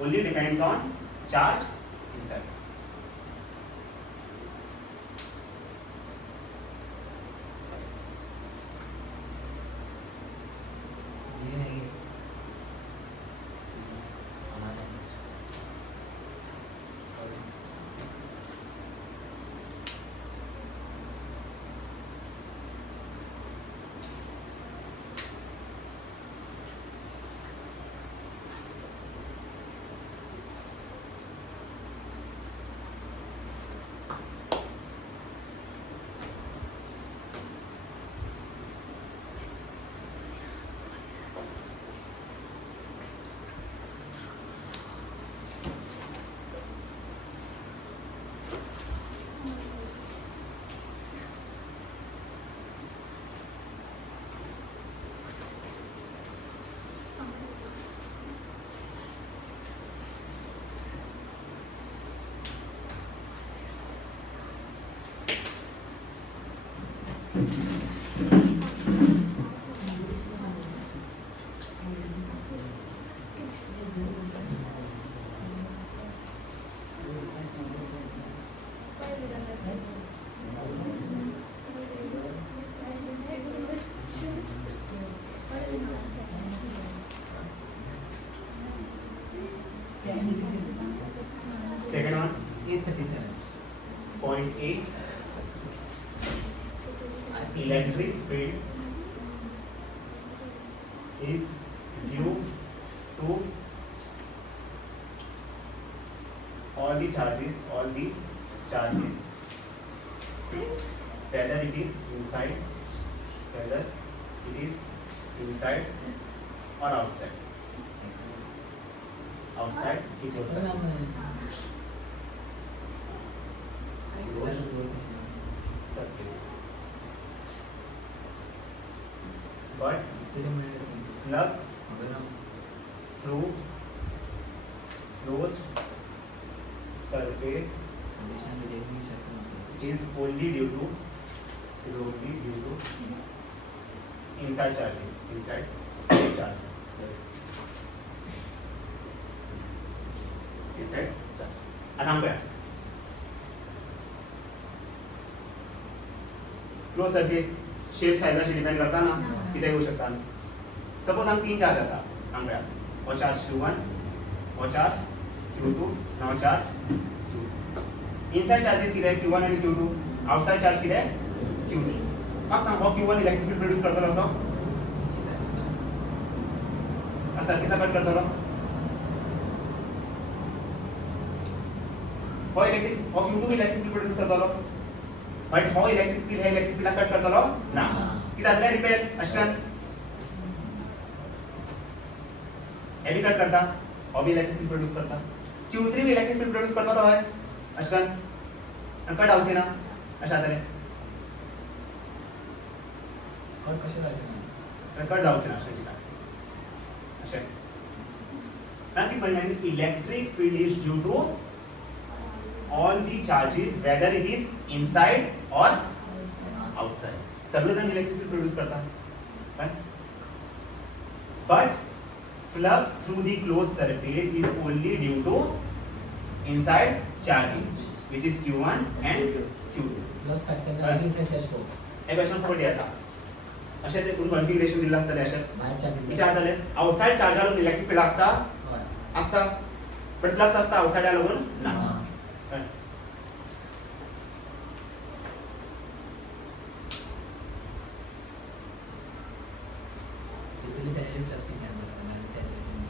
only depends on charge inside. Second one 837.8 electric field is due to all the charges whether it is inside or outside it goes surface but flux through closed surface is only due to inside charges आणि हांगा close surface shape साइजाची depend करता ना कितें येऊ शकता suppose हांगा 3 charge आसा हांगा हो चार्ज Q1 हो चार्ज Q2 हो चार्ज Q2 इनसाइड चार्जेस कितें Q1 आणि Q2 आउटसाइड चार्ज कितें Q3 म्हाका सांग हो Q1 इलेक्ट्रिक फील्ड प्रोड्यूस करतलो असो सरफेसा कट करतलो हो Q2 इलेक्ट्रिक फील्ड प्रोड्यूस करतलो बट हो इलेक्ट्रिक फील्ड हे इलेक्ट्रिक फील्ड कट करतलो ना कितें जातलें रिपेल अशें हे भी कट करता हो भी इलेक्ट्रिक फील्ड प्रोड्यूस करता Q3 भी इलेक्ट्रिक फील्ड प्रोड्यूस करता हय अशें कट जावचें ना अशें जातलें कट जावचें ना अशें nothing but electric field is due to all the charges whether it is inside or outside सगळे जण इलेक्ट्रिक फील्ड प्रोड्यूस करता but flux through the closed surface is only due to inside charges which is Q1 and Q2. Plus factor Right. Inside charge को हे question for आता अशा ते कोण configuration दिलं असतं अशा बाहेर चार्ज विचारताले आउटसाइड चार्ज लागून इलेक्ट्रिक फील्ड असता असता पण फ्लक्स असता आउटसाइड लागून ना Right. तिथली सॅच्युरेशन प्लस की कॅन्सल बाहेर सॅच्युरेशन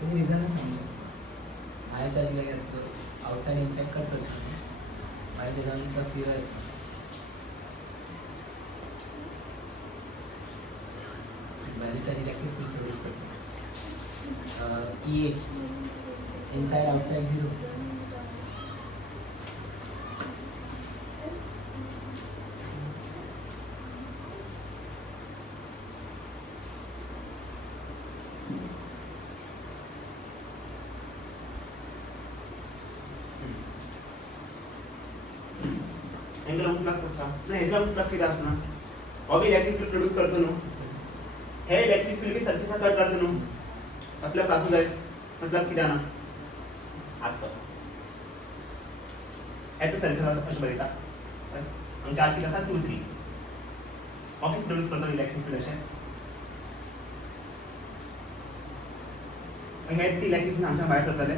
तुम्ही रिझन सांगू बाहेर चार्ज केला घेतो आउटसाइड इनसाइड कट करतो बाहेर जाऊन प्लस दिवस बाहेर चार्ज इलेक्ट्रिक फील्ड प्रोड्यूस करतो E inside outside zero angle flux असता नाही ह्याला फ्लक्स किती असणार अभी इलेक्ट्रिक फील्ड प्रोड्यूस करतो नो हे इलेक्ट्रिक फील्ड बी सरफेस कट करतो नो फ्लक्स असू जाय फ्लक्स किती आणा आता ह्याचं सरफेस अशा बघिता आणि चार्ज किती असा 2 3 ऑफिस प्रोड्यूस करतो इलेक्ट्रिक फील्ड अशा आणि हे ती इलेक्ट्रिक फील्ड आमच्या बाहेर सरताले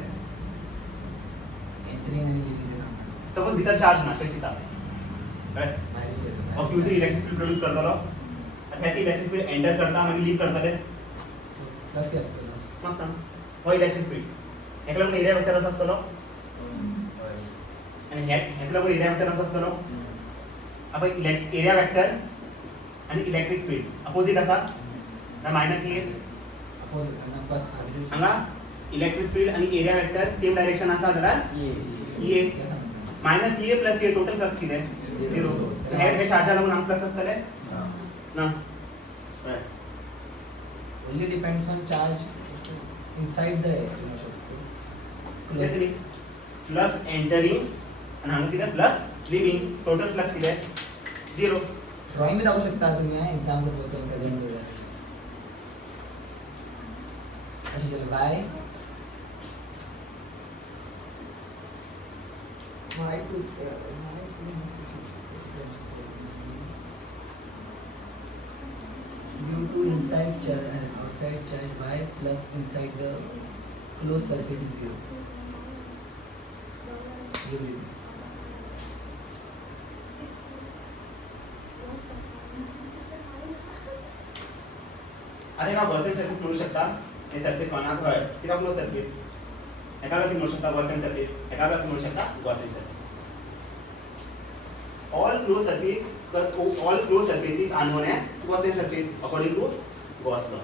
एंटरिंग आणि लिव्हिंग सांगतो सपोज भीतर चार्ज ना चिता राइट बाहेर और Q3 इलेक्ट्रिक फील्ड प्रोड्यूस करता लो अच्छा ती इलेक्ट्रिक फील्ड एंटर करता मागीर लीव करताले प्लस की असतो मग सांग हो इलेक्ट्रिक फील्ड एकला एरिया वेक्टर असं असतो आणि ह्यातला एरिया वेक्टर असं असतो आपण एरिया वेक्टर आणि इलेक्ट्रिक फील्ड अपोजिट असा ना मायनस ए अपोजिट आणि प्लस हांगा इलेक्ट्रिक फील्ड आणि एरिया वेक्टर सेम डायरेक्शन असा जाल्यार ए मायनस ए प्लस ए टोटल फ्लक्स किती आहे 0 हे चार्ज लागून हांगा फ्लक्स असतले ना only depends on charge inside the जैसे फ्लक्स एंटरिंग आणि हांगा किती फ्लक्स लिविंग टोटल फ्लक्स किती आहे 0 ड्रॉइंग भी दाखवू शकता तुम्ही एक्झाम्पल बोलतो प्रेझेंट केलं अशी चल bye due to inside charge and outside charge by flux inside the closed surface is zero. Zero. आता एका गॉसेन सर्फेस म्हणू शकता हे सर्फेस वाहनात हय कित्याक क्लोज सर्फेस एका व्यक्ती म्हणू शकता गॉसेन सर्फेस एका व्यक्ती म्हणू शकता गॉसेन surface all closed surfaces are known as Gaussian surface according to Gauss law.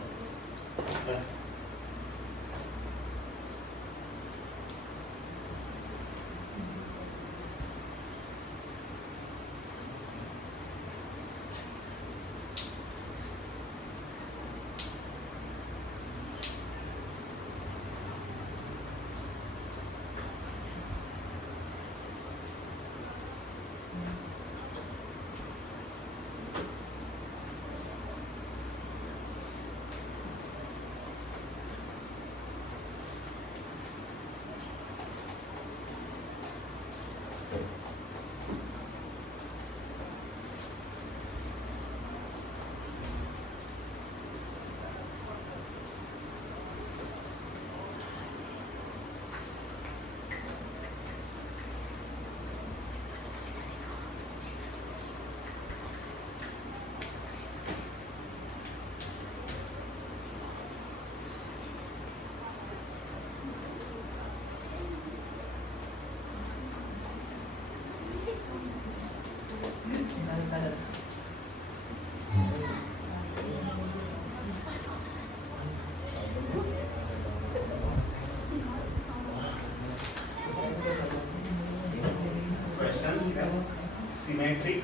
Symmetric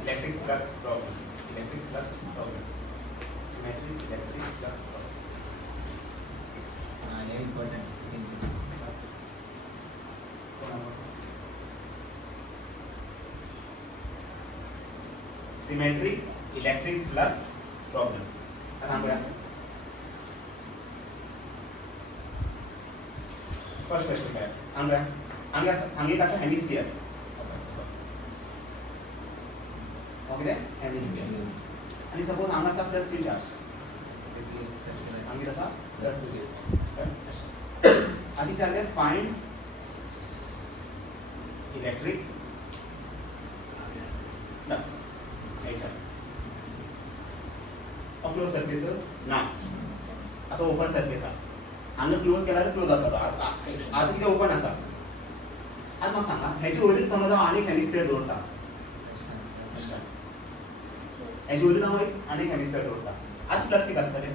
electric flux problems. Electric flux problems. Symmetric electric flux problems. very important. Symmetric electric flux problems आता सांगूया first question काय हांगा कसं hemisphere okay hemisphere आणि suppose हांगा आसा plus q charge हांगा कसा प्लस q आधी चालले find electric flux close surface ना आता ओपन सरफेस हांगा क्लोज केल्यार क्लोज जातलो आता कितें ओपन आसा आता म्हाका सांगा हेची वयली समज हांव आनीक हेमिस्फियर दवरता हेची वयली हांव आनीक हेमिस्फियर दवरता आता प्लस कितें आसतलें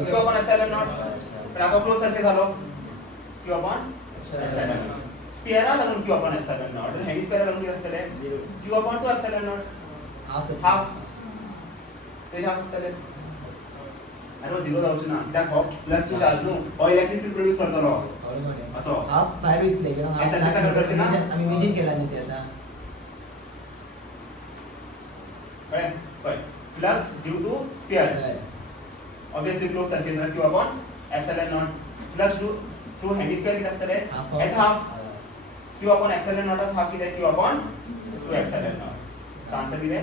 q upon epsilon naught पण आता क्लोज सरफेस आलो q upon epsilon naught स्फियरा लागून q upon epsilon naught आणि हेमिस्फियरा लागून कितें आसतलें q upon 2 epsilon naught half तेजे हाफ आसतलें अरे वो जीरो जावचें ना कित्याक हो प्लस q चार्ज न्हू हो इलेक्ट्रिक फील्ड प्रोड्यूस करतलो असो हाफ भायर वयतले हे सरफेसा करतले ना आमी इमेजिन केला न्ही ते आता कळ्ळें पळय flux due to sphere obviously close surface ना q upon epsilon naught flux through hemisphere कितें आसतलें as half q upon epsilon naught as half कितें q upon 2 epsilon naught answer कितें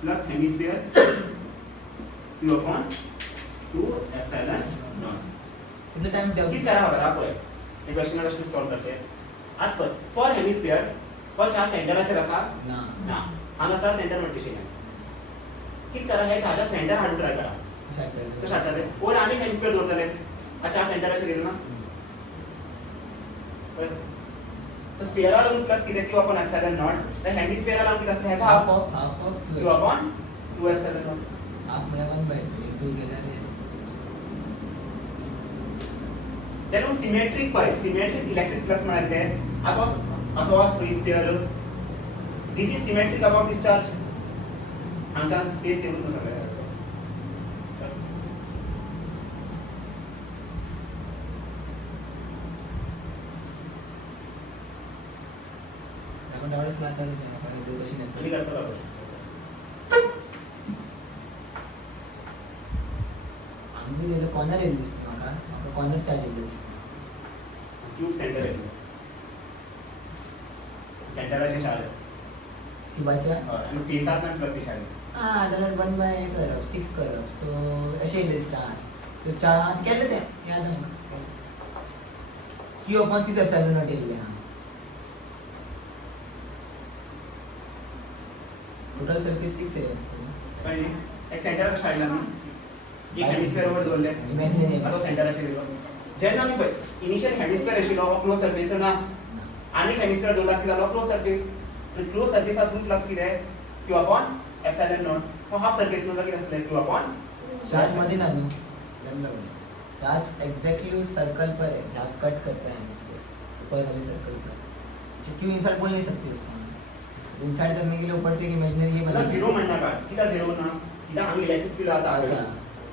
flux hemisphere q upon 2 epsilon naught कितलो time देव कितें करा खबर आहा पळय हे क्वेश्चन कशें सॉल्व करचे आत पळय फॉर हेमिस्फियर हो चार्ज सेंटराचेर आसा ना ना हांगा आसा सेंटर मल्टिप्लिकेशन कितें करा हे चार्ज सेंटर हाडून ट्राय करा कशें हाडटले ओर आनी हेमिस्फियर दवरतले हा चार्ज सेंटराचेर येयलो ना पळय सो स्फियरा लागून प्लस कितें q upon epsilon naught तर हेमिस्फियरा लागून कितें आसतलें हेचा half q upon 2 epsilon naught half म्हळ्यार 1/2 गेल्यार तेन्ना सिमेट्रीक पळय सिमेट्रीक इलेक्ट्रिक फ्लक्स म्हळ्यार ते आतां free sphere this is symmetric about this charge हांगच्यान स्पेस येवन सगळें आपण डावट्स लागतात आपण देव कशी नाही कधी करतलो आमची तेजे कॉर्नर येयल्ली दिसता म्हाका कॉर्नर चार्ज येयल्ली दिसता क्यूब सेंटर आहे सेंटराचे चार्ज क्यूबाच्या आणि केसांतल्यान फ्लक्स येशाले जाल्यार 1/6 करप 6 करप सो अशें येयल्लें दिसता सो चार केलें तें याद म्हाका q upon 6 epsilon naught येयल्लें हा टोटल सरफेस 6 आहे असतो कळ्ळें एक सेंटर कशें हाडला आमी एक हेमिस्फियर वर दवरले इमॅजिन आता सेंटराचेर येयलो जेन्ना आमी पळय इनिशियल हेमिस्फियर आशिल्लो हो क्लोज सरफेस ना आनी हेमिस्फियर दवरला की जालो क्लोज सरफेस आनी क्लोज सरफेसा थ्रू फ्लक्स कितें q upon epsilon naught तो हाफ सरफेस म्हणल्यार कितें आसतलें q upon चार्ज मध्ये ना न्हू लागून चार्ज एक्झॅक्टली सर्कल पर है जहाँ कट करता है इसको ऊपर वाले सर्कल पर क्यों इनसाइड बोल नहीं सकते उसको इनसाइड करने के लिए ऊपर से एक इमेजिनरी ये बना झिरो म्हणना काय कित्याक झिरो ना कित्याक हांगा इलेक्ट्रिक फील्ड आता आता.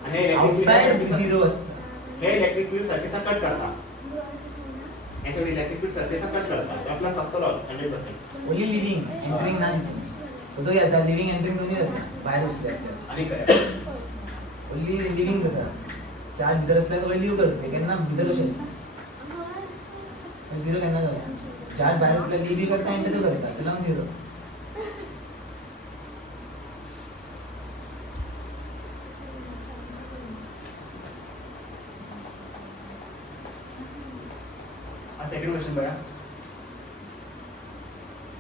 आणि हे इलेक्ट्रिक आउटसाइड फील्ड झिरो असतं हे इलेक्ट्रिक फील्ड सरफेसा कट करता याच्यावर इलेक्ट्रिक फील्ड सरफेसा कट करता तो फ्लक्स असतलो 100% ओनली लिविंग एंटरिंग ना तो येता लिविंग एंटरिंग दोन्ही जाता बाहेर असल्याच्या आणि करेक्ट ओनली लिविंग जाता चार्ज भितर असल्यार सगळे लिव्ह करतले केन्ना भितर अशें झिरो केन्ना जाता चार्ज भायर असल्यार लिव्ह करता एंटर करता चला झिरो सेकंड क्वेश्चन बघा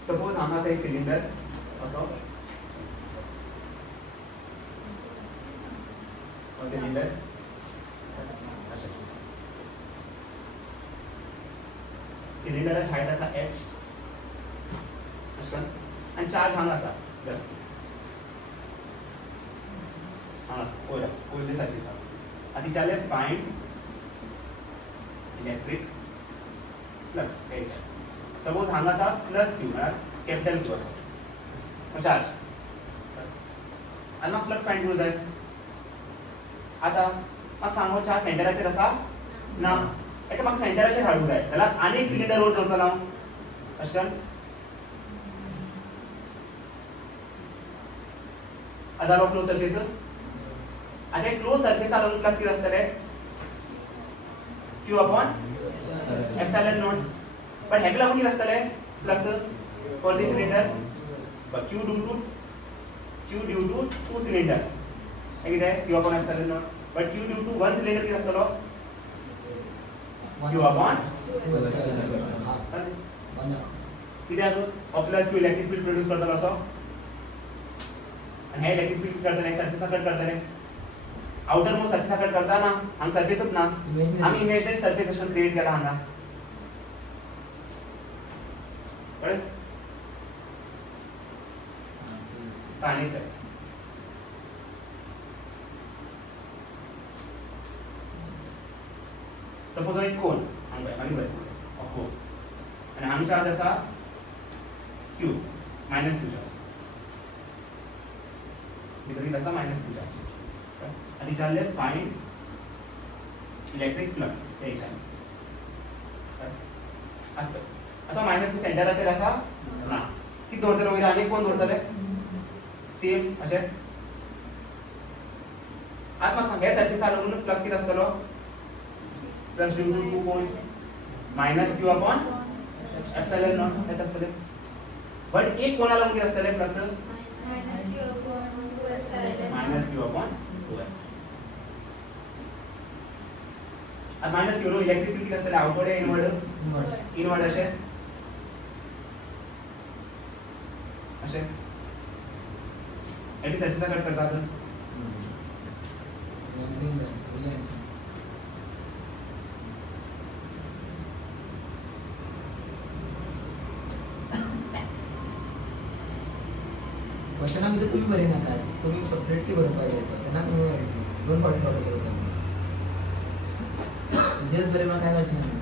सपोज हांगा आसा एक सिलिंडर असो सिलिंडर सिलिंडराची हाईट आसा h आणि चार्ज हांगा आसा बस हांगा कोयर आसा कोयरचे सारखी आसा आधी चाले फाइंड इलेक्ट्रिक फ्लक्स सपोज हांगा आसा प्लस q म्हळ्यार कॅपिटल q आसा चार्ज आनी म्हाका फ्लक्स फाइंड करूंक जाय आता म्हाका सांगो चार्ज सेंटराचेर आसा ना एका म्हाका सेंटराचेर हाडूंक जाय जाल्यार आनी एक सिलिंडर वयर दवरतलो हांव अशें करून जालो क्लोज सरफेस आतां क्लोज सरफेसा लागून फ्लक्स कितें आसतलें Q upon epsilon naught but हेका लागून कितें आसतलें flux for this cylinder but Q due to two cylinder कितें Q upon epsilon naught but Q due to one cylinder कितें आसतलो Q upon कितें हो plus Q electric field produce करतलो असो आणि हे इलेक्ट्रिक फील्ड करतले सरफेसा कट करतले आउटर मोस्ट सरफेसा कट करता ना हांगा सरफेसच ना आम्ही इमेजिनरी सरफेस अशें क्रिएट केला हांगा कळ्ळें स्थानीक सपोज एक कोन हांगा मागीर बरें कोन आनी हांगा चार्ज आसा Q मायनस Q चार्ज भितर आसा मायनस Q चार्ज आनी विचारले फाइंड इलेक्ट्रिक फ्लक्स ते विचारले आता मायनस Q सेंटराचेर आसा ना कितें दवरतले वयर आनी कोण दवरतले सेम अशें आतां म्हाका सांग हे सरफेसा लागून फ्लक्स कितें आसतलो flux due to two points minus Q upon epsilon nought येत आसतले बट एक कोणा लागून कितें आसतले flux minus Q upon 2x आता मायनस Q नो इलेक्ट्रिक फील्ड कितें आसतले आउटवर्ड या इनवर्ड अशें अशें एटी सरफेसा कट करतात क्वेश्चनामध्ये तुम्ही बरे नका तुम्ही सेपरेटली बरोबर पाहिजे त्यांना तुम्ही दोन पॉईंट बरोबर करता जेच बरे मला काय लक्षण नाही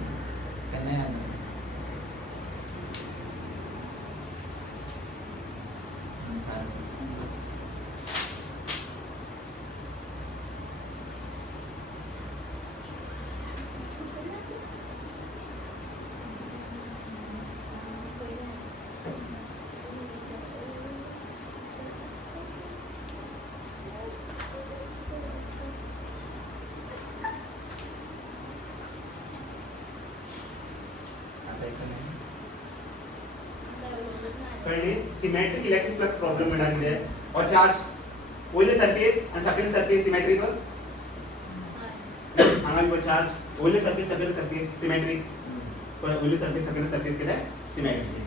त्यांना नाही सिमेट्रिक इलेक्ट्रिक फ्लक्स प्रॉब्लेम म्हणल्यार कितें और चार्ज वयले सरफेस आनी सकयल सरफेस सिमेट्रिक हांगा बी चार्ज वयले सरफेस सकयल सरफेस सिमेट्रिक वयले सरफेस सकयल सरफेस कितें symmetric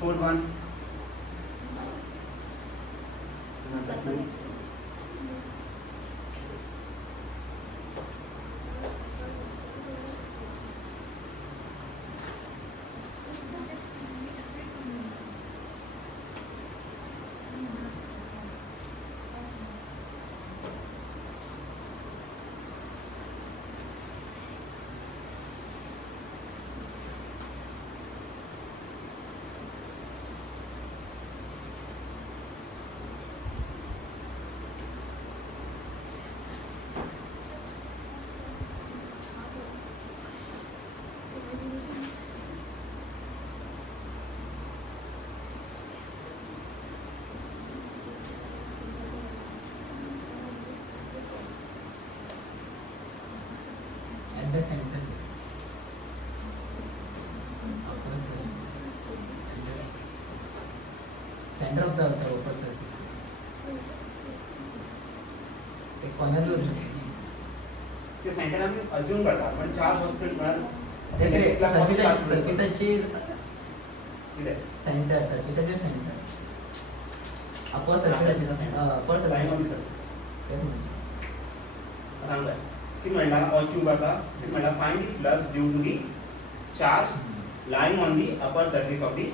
Fourth one. At the center. Center of the upper surface. एक कॉर्नर लो ते सेंटर आम्ही अज्यूम करतात पण चार्ज हॉस्पिटल सरफेसची किती सेंटर सरफेसचे सेंटर अपर सरफेसचे अपर सरफेस सांगा किती म्हणला ऑल क्यूब आसा किती म्हणला find the flux due to the charge lying on the upper surface of the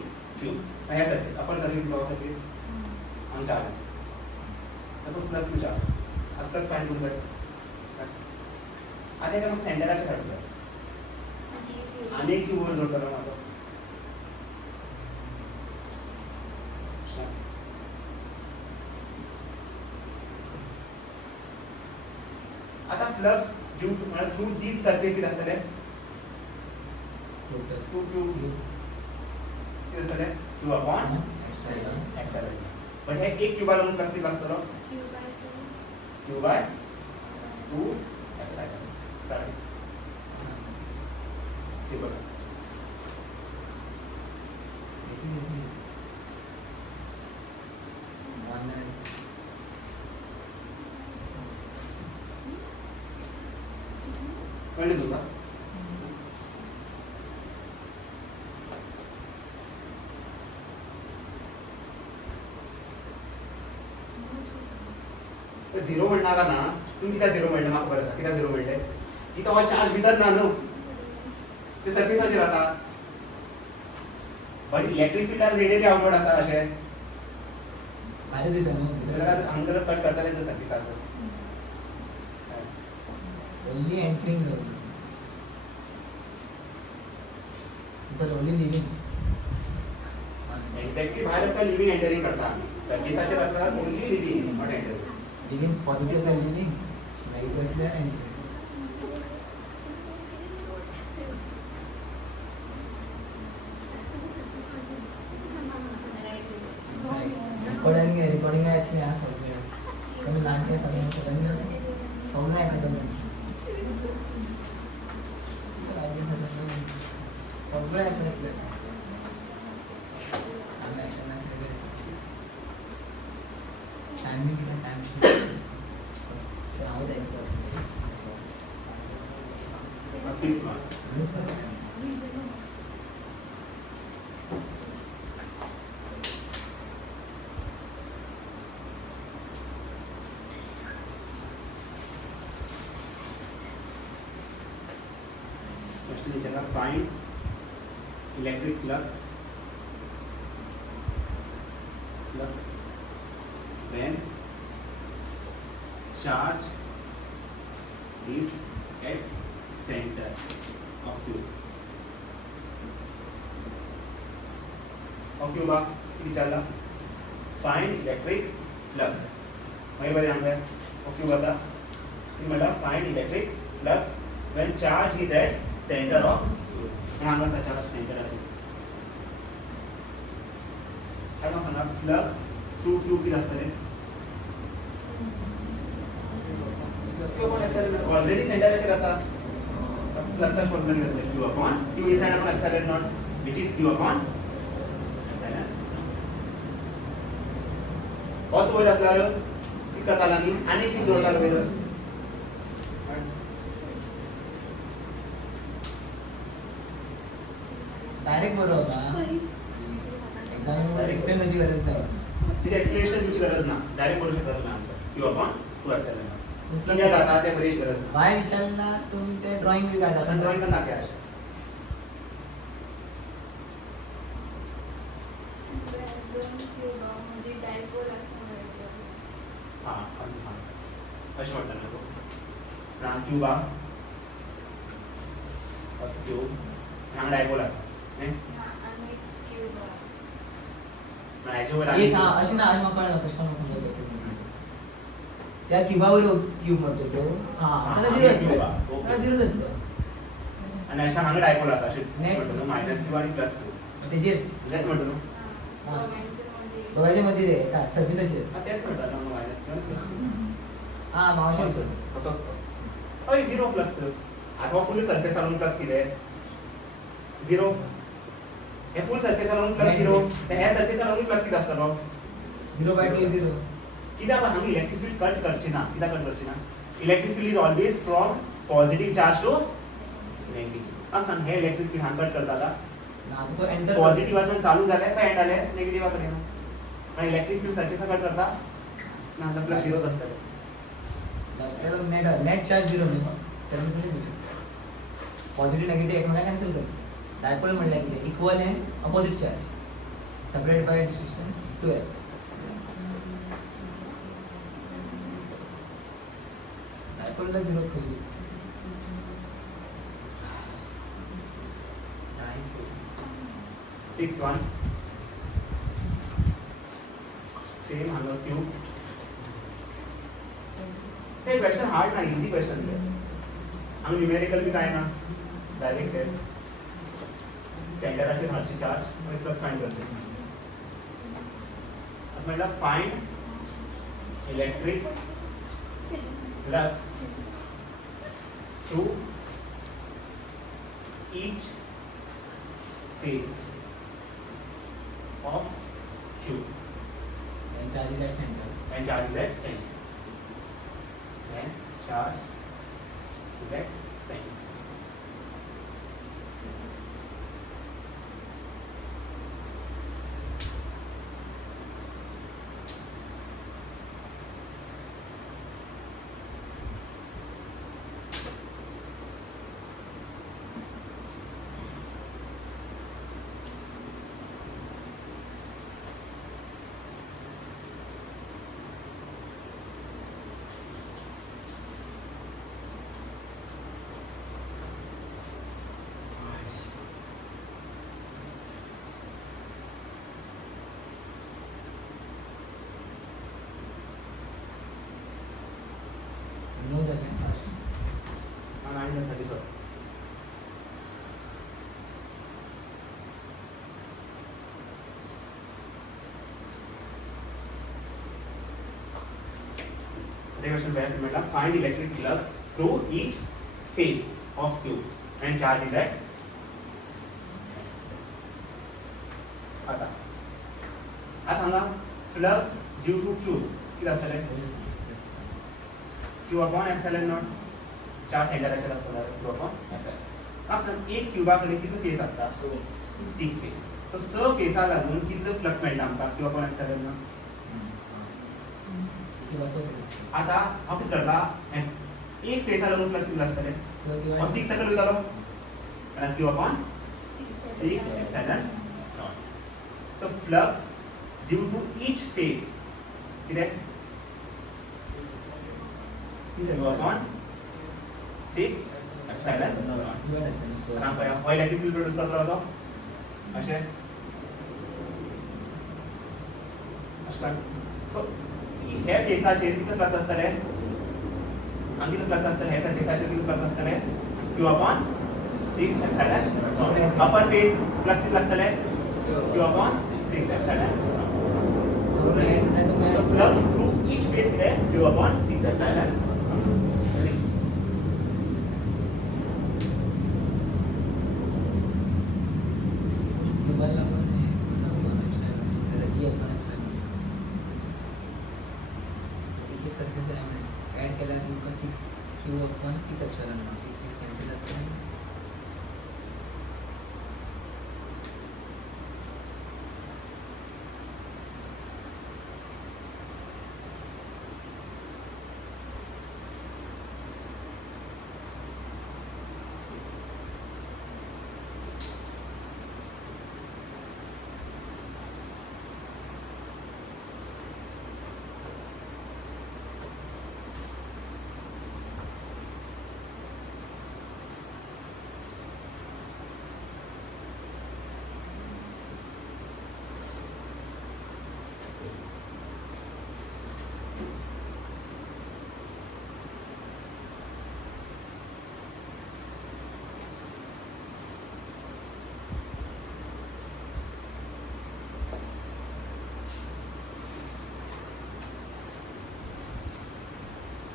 tube. ह्या surface, upper surface, lower surface on charges. Suppose plus q charge. आता flux find करू शकतो. आता काय मग सेंटरच्या काढूया. आणि एक क्यूब वर जोडतो ना असं. आता फ्लक्स ड्यू टू म्हणजे थ्रू दिस सरफेस असतले टू क्यू किती असतले क्यू अपॉन एक्सेलरेट. पण हे एक क्यूबा लावून फ्लक्स किती असतो क्यू बाय 2 एक्सेलरेट. चालेल ते बघा कळलं तुला. झिरो म्हणणार ना तुम्ही किती झिरो म्हणलं म्हाका बरं आसा किती झिरो म्हणले की तो चार्ज भितर ना न्हू ते सरफेसाचेर आसा. बट इलेक्ट्रिक फील्डार रेडियली आउटवर्ड आसा अशें भारी दिता न्हू जाल्यार हांगा कट करताले ते सरफेसाचो. only entering but only leaving exactly भायर आसता लिव्हिंग एंटरिंग करता आमी. सरफेसाचेर आसता only living not entering. leaving positive side leaving negative side entering. recording आहे याची या सगळं कमी लागते सगळं सगळं आहे का सगळं आहे टायमिंग किती टाइम राहू द्यायचं find electric flux when charge is at center of tube. of tube किती चालला find electric flux. माहिती बरे आमच्या of tube असा की मला find electric flux when charge is at center of हांगा साचार सेंटराचे काय मग सांगा फ्लक्स थ्रू ट्यूब किती असतले ऑलरेडी सेंटराचेर आसा फ्लक्साचे फॉर्म्युला किती असले Q upon Q is upon accelerate not which is Q upon accelerate. All वयर असल्यार किती करताला आमी आनी किती जोडतालो वयर डायरेक्ट बरोबर ना एक्झाम एक्सप्लेन करायची गरज नाही. तिथे एक्सप्लेनेशन तुझी गरज ना डायरेक्ट करू शकता ना आन्सर क्यू अपॉन 2 एक्सेलरेट. म्हणजे जाता ते बरीच गरज ना. बाय विचारला तुम्ही ते ड्रॉइंग बी काढा पण ड्रॉइंग करता काय हां असं सांग अशें म्हणटा न्हू तूं क्यूब क्यूब हांगा डायपोल आसा एक हा अशी ना अशी म्हाका कळना तशें कोण समजता त्या क्यूबावर क्यूब म्हणतो तो हां त्याला झिरो जातलो आणि अशा हांगा डायपोल आसा अशें म्हणटा मायनस क्यू आणि प्लस क्यू तेजेच तेच म्हणटा न्हू दोघांच्या मध्ये रे का सर्फिसाचे तेच म्हणटा न्हू मायनस क्यू आणि प्लस हां मावशे सर कसो हय झिरो फ्लक्स आता फुल सरफेस लावून फ्लक्स कितें झिरो हे फुल सरफेस लावून प्लस झिरो ह्या सरफेस लावून प्लस किती आसतलो 0/2 0 कित्याक हांगा इलेक्ट्रिक फील्ड कट करची ना कित्याक कट करची ना electric field is always from positive charge to negative. हांव सांग हे इलेक्ट्रिक फील्ड हांगा कट करता आता तो एंटर पॉझिटिव्हातून चालू जाले काय एंड आले नेगेटिव्हा कडेन आणि इलेक्ट्रिक फील्ड सरफेस कट करता ना आता प्लस झिरोच आसतले. नेट चार्ज 0 नाही तर पॉझिटिव्ह नेगेटिव्ह एकमेकांना कॅन्सल कर डायपोल म्हणलं की equal and opposite charge separate by distance 12. डायपोलला 0 खाली. Sixth one. Same हांगा क्यूब. हे क्वेश्चन हार्ड ना, इजी क्वेश्चन आहे. हांगा न्यूमेरिकल बी काय ना, डायरेक्ट आहे. सेंटराचेर हाडचे चार्ज आणि प्लस फाइंड करचे. आता म्हणला find electric flux through each phase of Q and charge is at center. when charge is at center. When charge is at center. No झाले fast. And I'm the 34. Question back to find electric flux through each phase of Q and charge is at. आता हांगा flux due to Q किती असतले? Q upon epsilon naught. चार सेंटराचेर असतले Q upon epsilon. म्हाका सांग एक Cuba कडेन कितले face असता? 6 फेस. सो 6 फेसा लागून कितले फ्लक्स मेळटा आमकां Q upon epsilon naught? किंवा सो आता हांव कितें करता एक फेसा लागून फ्लक्स कितलो आसतले? किंवा 6 सकल वयतालो आनी Q upon 6 epsilon naught. So flux due to each phase कितें? Q upon 6 epsilon naught. आतां पळया हो इलेक्ट्रिक फील्ड प्रोड्यूस करतलो असो अशें अशें. सो ह्या फेसाचेर कितले फ्लक्स आसतले? हांगा कितले फ्लक्स आसतले? ह्या फेसाचेर कितले फ्लक्स आसतले? Q upon 6 epsilon naught. अपर फेस फ्लक्स कितले आसतले? Q upon 6 epsilon naught. So flux through each phase कितें? Q upon 6 epsilon naught. Add केला तुमकां 6 Q upon 6 epsilon naught. 6 6 cancel जाता.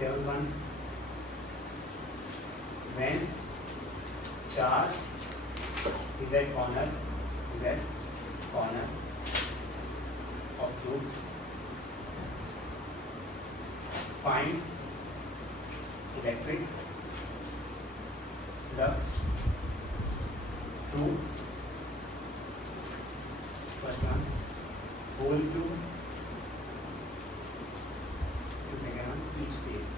Seventh one, when charge is at corner of tube, find electric flux through first one whole tube, second one each phase.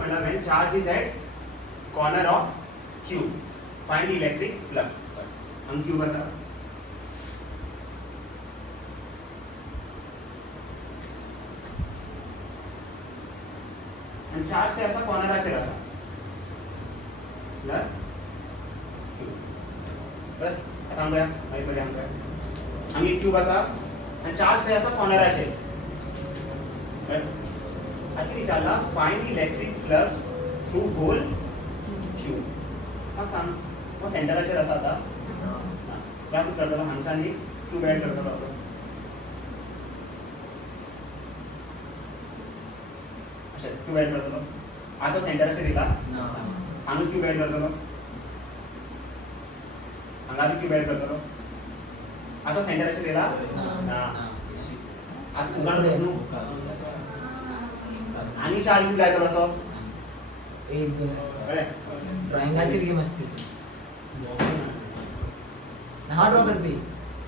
म्हणला when charge is at corner of Q find the electric flux. Hum Q बसा आणि charge काय असा कॉर्नराचेर असा plus Q बरं आता आमच्या माहिती पडली आमच्या आम्ही Q बसा आणि चार्ज काय असा कॉर्नराचेर बरं आता किती चालला find the electric flux through whole Q मग सांग मग सेंटराचेर असा आता या कुठं करतलो हांगच्या आणि Q ऍड करतलो असो अच्छा Q ऍड करतलो आता सेंटराचेर येला हांगा Q ऍड करतलो हांगा बी Q ऍड करतलो आता सेंटराचेर येला आता उगाण बसलो आणि चार क्यूब लायतलो असो एक कळ्ळें ड्रॉइंगाची गेम असते हा ड्रॉ करते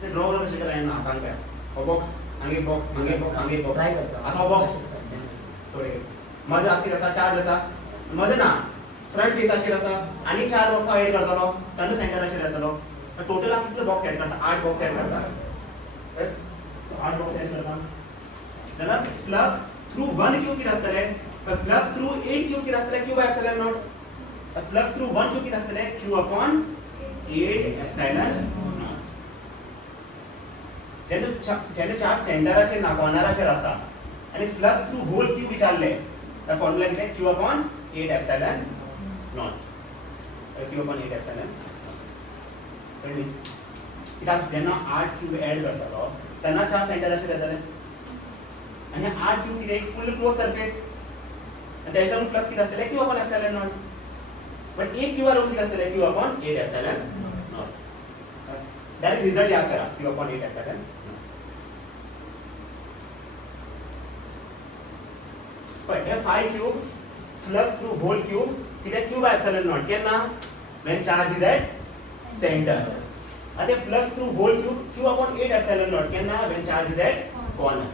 ते ड्रॉ करता कशें करायना हातान काय हो बॉक्स हांगे बॉक्स हांगे बॉक्स हांगे बॉक्स ट्राय करता आता हो बॉक्स थोडे मध्ये आत असा चार्ज असा मध्ये ना फ्रंट फेसाचेर असा आणि चार बॉक्स ऍड करतलो तांदूळ सेंटराचेर येतलो टोटल कितले बॉक्स ऍड करता 8 बॉक्स ऍड करता सो 8 बॉक्स ऍड करता जाल्यार फ्लक्स थ्रू 1 क्यूब किती आसतले फ्लक्स थ्रू 8 क्यूब किती आसतले cube epsilon not flux through 1 cube किती आसतले q अपॉन 8 एप्सिलॉन नॉट जेन्ना चार्ज सेंटराचेर ना कॉर्नराचेर आसा आणि फ्लक्स थ्रू होल क्यूब विचारले तर फॉर्म्युला कितें q upon 8 epsilon not q upon 8 epsilon कळ्ळी कित्याक जेन्ना 8 क्यूब ऍड करतलो तेन्ना चार्ज सेंटराचेर येतले आणि 8 क्यूब कितें एक फुल क्लोज सरफेस आणि त्याच्या लागून फ्लक्स किती आसतले q upon epsilon not but एक क्यूब लागून किती आसतले q upon 8 epsilon nought direct result याद करा q अपॉन 8 एप्सिलॉन पण हे 5 cube flux through whole cube कितें q बाय एप्सिलॉन नॉट केन्ना when charge is at center आता flux through whole cube q upon 8 epsilon nought केन्ना when charge is at corner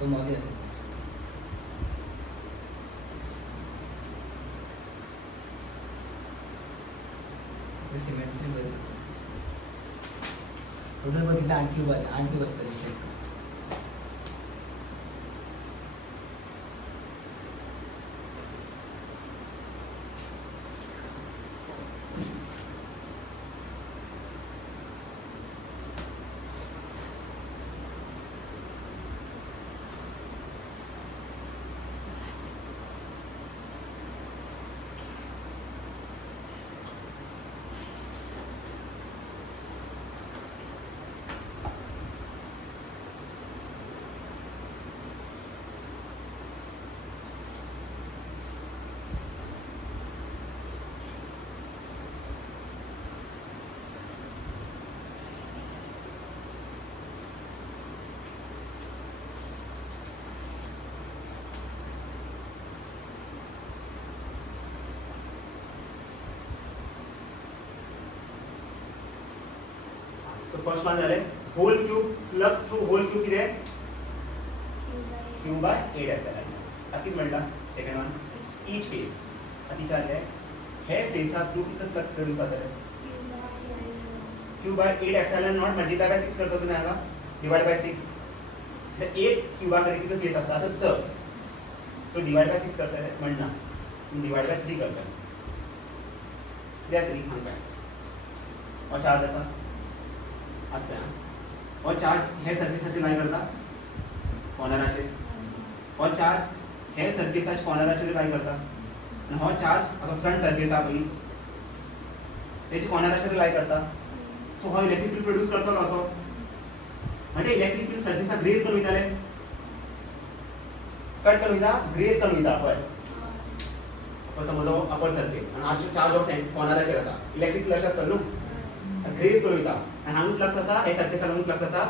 तो मध्ये असेल सिमेंटरी मध्ये टोटल बघितलं 8 क्यूब आले 8 क्यूब असतात विषय सो फर्स्ट वन झाले whole cube flux through whole cube कितें q बाय 8 एप्सिलॉन आता किती म्हणला सेकंड वन ईच फेस आता विचारले हे फेसा थ्रू किती फ्लक्स प्रोड्यूस जातले q by 8 epsilon naught multiply by 6 करता तुम्ही हांगा डिवाइड बाय 6 तर एक क्यूबा कडे किती फेस आसा तर 6 सो डिवाइड बाय 6 करता म्हणना डिवाइड बाय 3 करता द्या 3 हांगा और चार्ज आसा आता और चार्ज हे सर्फेसाचे काय करता कॉर्नराचे और चार्ज हे सर्फेसाचे कॉर्नराचे काय करता आणि हो चार्ज आता फ्रंट सर्फेस आहे पळय त्याची कॉर्नराचे काय करता सो हो इलेक्ट्रिक फील्ड प्रोड्यूस करतलो असो म्हणजे इलेक्ट्रिक फील्ड सर्फेसा ग्रेस करून वयताले कट करून वयता ग्रेस करून वयता पळय समज हो अपर सर्फेस आणि आज चार्ज ऑफ कॉर्नराचेर आसा इलेक्ट्रिक फ्लक्स आसता न्हू ग्रेस करून वयता आणि हांगा फ्लक्स आसा हे सर्फेसा लागून फ्लक्स आसा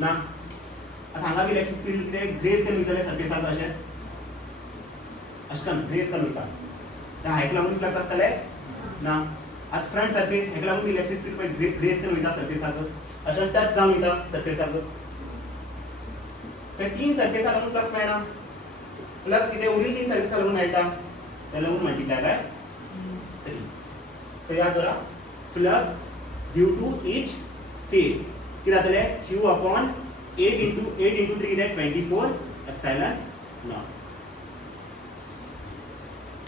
ना आता हांगा बी इलेक्ट्रिक फील्ड कितें ग्रेस करून वयतले सर्फेसाक अशें अशें करून ग्रेस करून वयता त्या हायट लागून फ्लक्स आसतले ना आता फ्रंट सरफेस हेका लागून इलेक्ट्रिक फील्ड पळय ग्रेस करून वयता सरफेस लागून अशें टच जावन वयता सरफेस लागून सो तीन सरफेसा लागून फ्लक्स मेळना फ्लक्स कितें उरिल्ली तीन सरफेसा लागून मेळटा तेका लागून मल्टिप्लाय बाय 3 सो याद दवरा flux due to each face कितें जातलें q अपॉन 8 into 3 कितें 24 एप्सिलॉन नॉट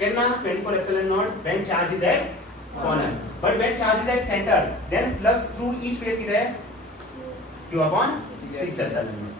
केन्ना 24 epsilon not when charge is at corner but when charge is at center then flux through each phase कितें q upon 6 epsilon not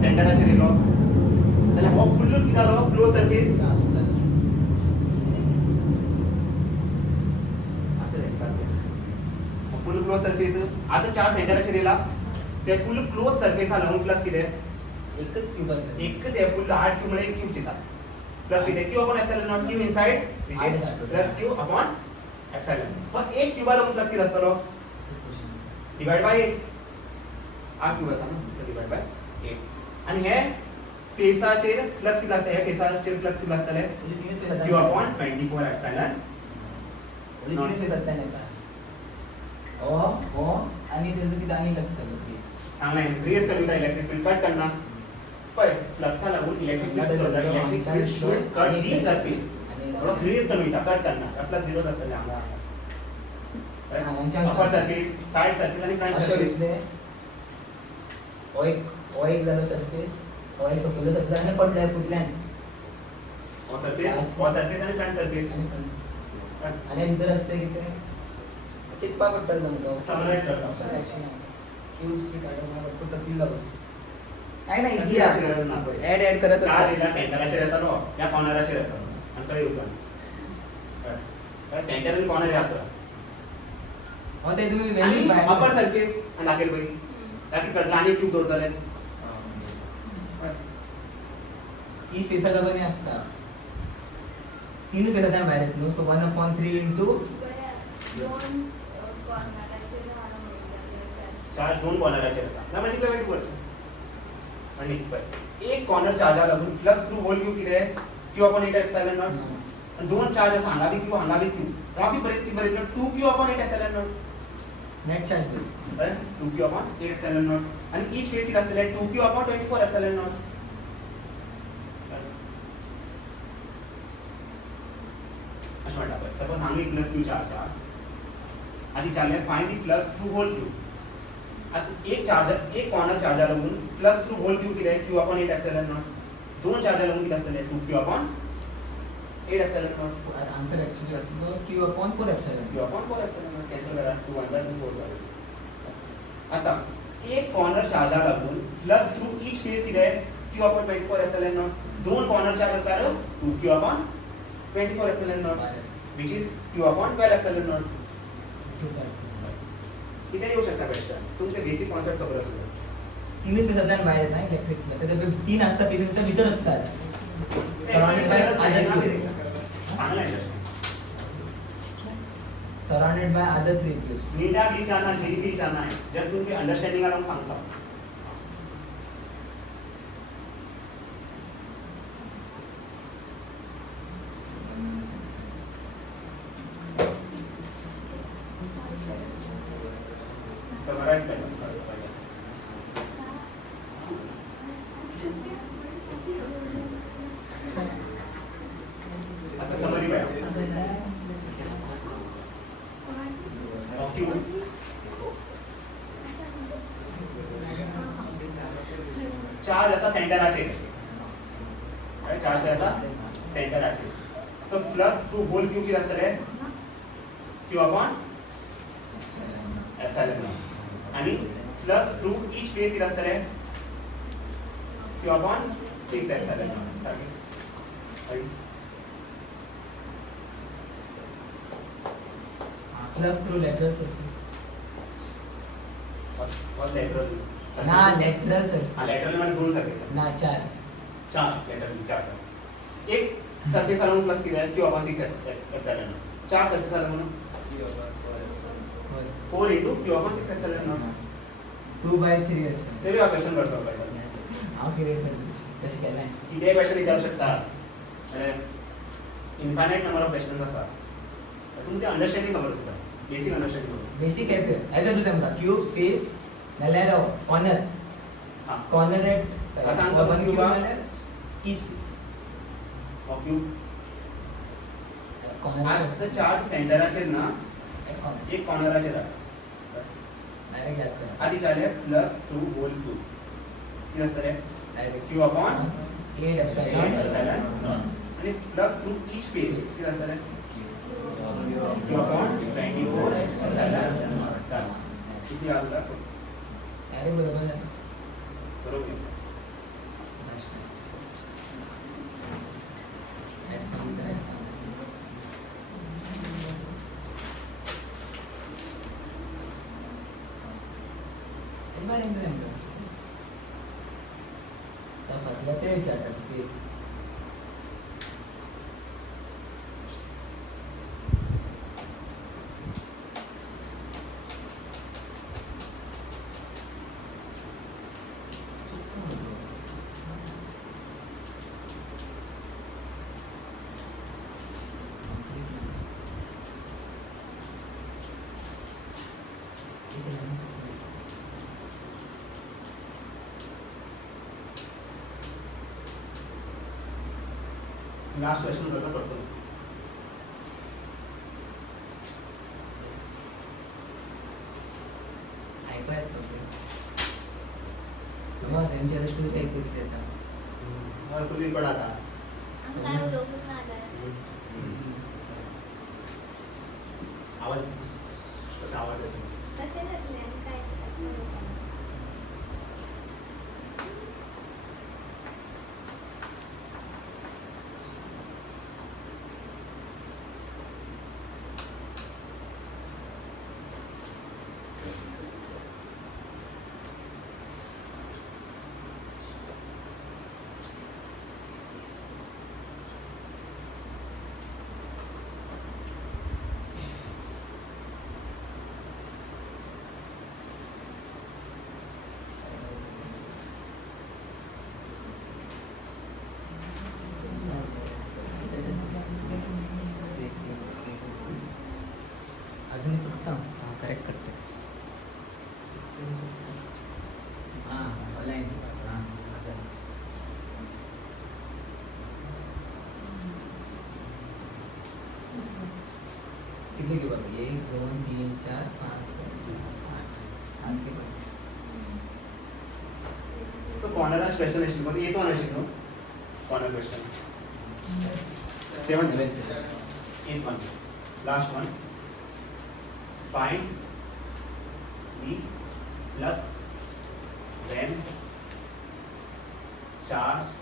सेंटराचेर येयलो जाल्यार हो फुल्लूच कितें जालो क्लोज सरफेस फुल क्लोज सरफेस आतां charge सेंटराचेर येयला ते फुल क्लोज सरफेसा लागून प्लस कितें एकच क्यूब एकच हे फुल 8 क्यूब म्हळ्यार एक क्यूब चिता प्लस कितें q upon epsilon not q inside which is plus q upon epsilon पण एक क्यूबा लागून फ्लक्स कितें आसतलो डिवाइड बाय 8 8 क्यूब आसा न्हू डिवाइड बाय 8 आणि हे फेसाचेर फ्लक्स कितलो आसता हे फेसाचेर फ्लक्स कितलो आसतले q अपॉन 24 एप्सिलॉन तीन फेसांतल्यान येता हो आणि तेजो कितें आनी आसतलो प्लीज हांगा ग्रेस करून इलेक्ट्रिक फील्ड कट करना पळय फ्लक्सा लागून electric field should cut the surface थोडो ग्रेस करून कट करना फ्लक्स झिरो आसतले हांगा अपर सरफेस साइड सरफेस आणि फ्रंट सरफेस हो एक जालो सरफेस हो एक सकयलो सरफेस आनी पडल्या फुटल्यान हो सरफेस आणि फ्रंट सरफेस आनी भितर आसता कितें चिंतपा पडटलें तुमकां समरायज करता क्यूब्स बी काडून फक्त फिल लागो काय ना इजी त्याची गरज ना ऍड करत चार येयला सेंटराचेर येतालो या कॉर्नराचेर येतालो आनी खंय येवचो सेंटर आनी कॉर्नर येता हो ते तुमी आणि वेल्यू अपर सरफेस आणि दाखयले पळय ताकी कडला आनी क्यूब दवरतले ही स्पेसा लागून आसता तीन स्पेसांतल्यान भायर येता न्हू सो 1/3 इंटू दोन कॉर्नराचेर हाडून चार्ज दोन कॉर्नराचेर आसा ना म्हणजे काय वाईट करता आणि एक कॉर्नर चार्जा लागून फ्लक्स थ्रू होल क्यूब कितें q अपॉन 8 एप्सिलॉन नॉट आणि दोन चार्ज आसा हांगा बी q हांगा बी q हांगा बी बरेच 2q upon 8 epsilon not net charge बरं 2q अपॉन 8 एप्सिलॉन नॉट आणि ईच फेस किती असतले 2q अपॉन 24 एप्सिलॉन नॉट असं म्हणटा पळय सपोज हांगा एक प्लस q चार्ज आहा आधी charge find the flux through whole cube आता एक चार्जर एक कॉर्नर चार्जर लागून प्लस थ्रू होल क्यूब कितें q अपॉन 8 एप्सिलॉन नॉट दोन चार्जर लागून कितें आसतले 2q upon 8 epsilon naught answer actually आसलो q upon 4 epsilon q upon 4 epsilon naught cancel करा 2 1 2 4 जाले आता एक कॉर्नर चार्जर लागून फ्लक्स थ्रू ईच फेस कितें q अपॉन 24 एप्सिलॉन नॉट दोन कॉर्नर चार्ज आसतात 2q upon 24 epsilon not which is q upon 12 epsilon not किती येऊ शकता क्वेश्चन तुमचे बेसिक कॉन्सेप्ट खबर असतो तीन स्पेसांतल्यान भायर येता इलेक्ट्रिक प्लस ते तीन आसता पीसेस ते भितर आसतात surrounded by other three cubes नीटा बी चाहना जी बी चाहना है जस्ट तुमची अंडरस्टँडिंग आला सांगता समराइज कर आता समरी पाहिजे चार्ज असा सेंटराचेर चार्ज काय आसा सेंटराचेर so flux through whole cube कितें आसतलें क्यू अपॉन एप्सिलॉन नॉट आणि फ्लक्स थ्रू ईच फेज कितें आसतलें क्यू अपॉन 6 एप्सिलॉन नॉट सारकें flux through lateral surface what lateral ना लेटरल सरफेस lateral म्हणजे दोन सरफेस ना 4 चार lateral चार सरफेस एक सरफेस अराउंड फ्लक्स किती आहे q upon 6 एप्सिलॉन नॉट चार surface around 4 into q upon 6 epsilon not 2/3 असं ते मी क्वेश्चन करतो पहिला हांव क्रिएट करतो कशें केलें कितेंय क्वेश्चन विचारू शकता इन्फायनाइट नंबर ऑफ क्वेश्चन्स आसा तुमकां ते अंडरस्टँडिंग खबर आसता बेसिक अंडरस्टँडिंग खबर बेसिक येते एज तू तेमकां क्यूब फेस नाल्यार कॉर्नर हां कॉर्नर एट आता आमचं वन cube क्यूब हा. नाल्यार each face of Q corner आज द चार्ज सेंटराचेर ना एक कॉर्नराचेर आसा डायरेक्ट याद कर आधी charge flux through whole cube कितें आसतलें डायरेक्ट क्यू अपॉन 8 एप्सिलॉन आणि फ्लक्स थ्रू ईच फेज किती असतं क्यू अपॉन 24 एप्सिलॉन किती आलं डायरेक्ट बरोबर आहे बरोबर Add some time. एक बार नेमकं तर फसलं ते विचारतात प्लीज लास्ट क्वेश्चन करता सोडतो ऐकूयाच सगळे मग त्यांच्या दृष्टीने ते ऐकूच देतात फुली पण आता असं काय डोकं आलंय आवाज कसा आवाज येतो कसे घातले आणि काय अजूनही चुकता करेक्ट करते हां ऑनलाईन हां असं किती की बघ 1 2 3 4 5 6 7 8 किती तो कॉर्नर क्वेश्चन आहे शिकवतो येतो ना शिकलो corner question 7th 8th one last one find the flux when charge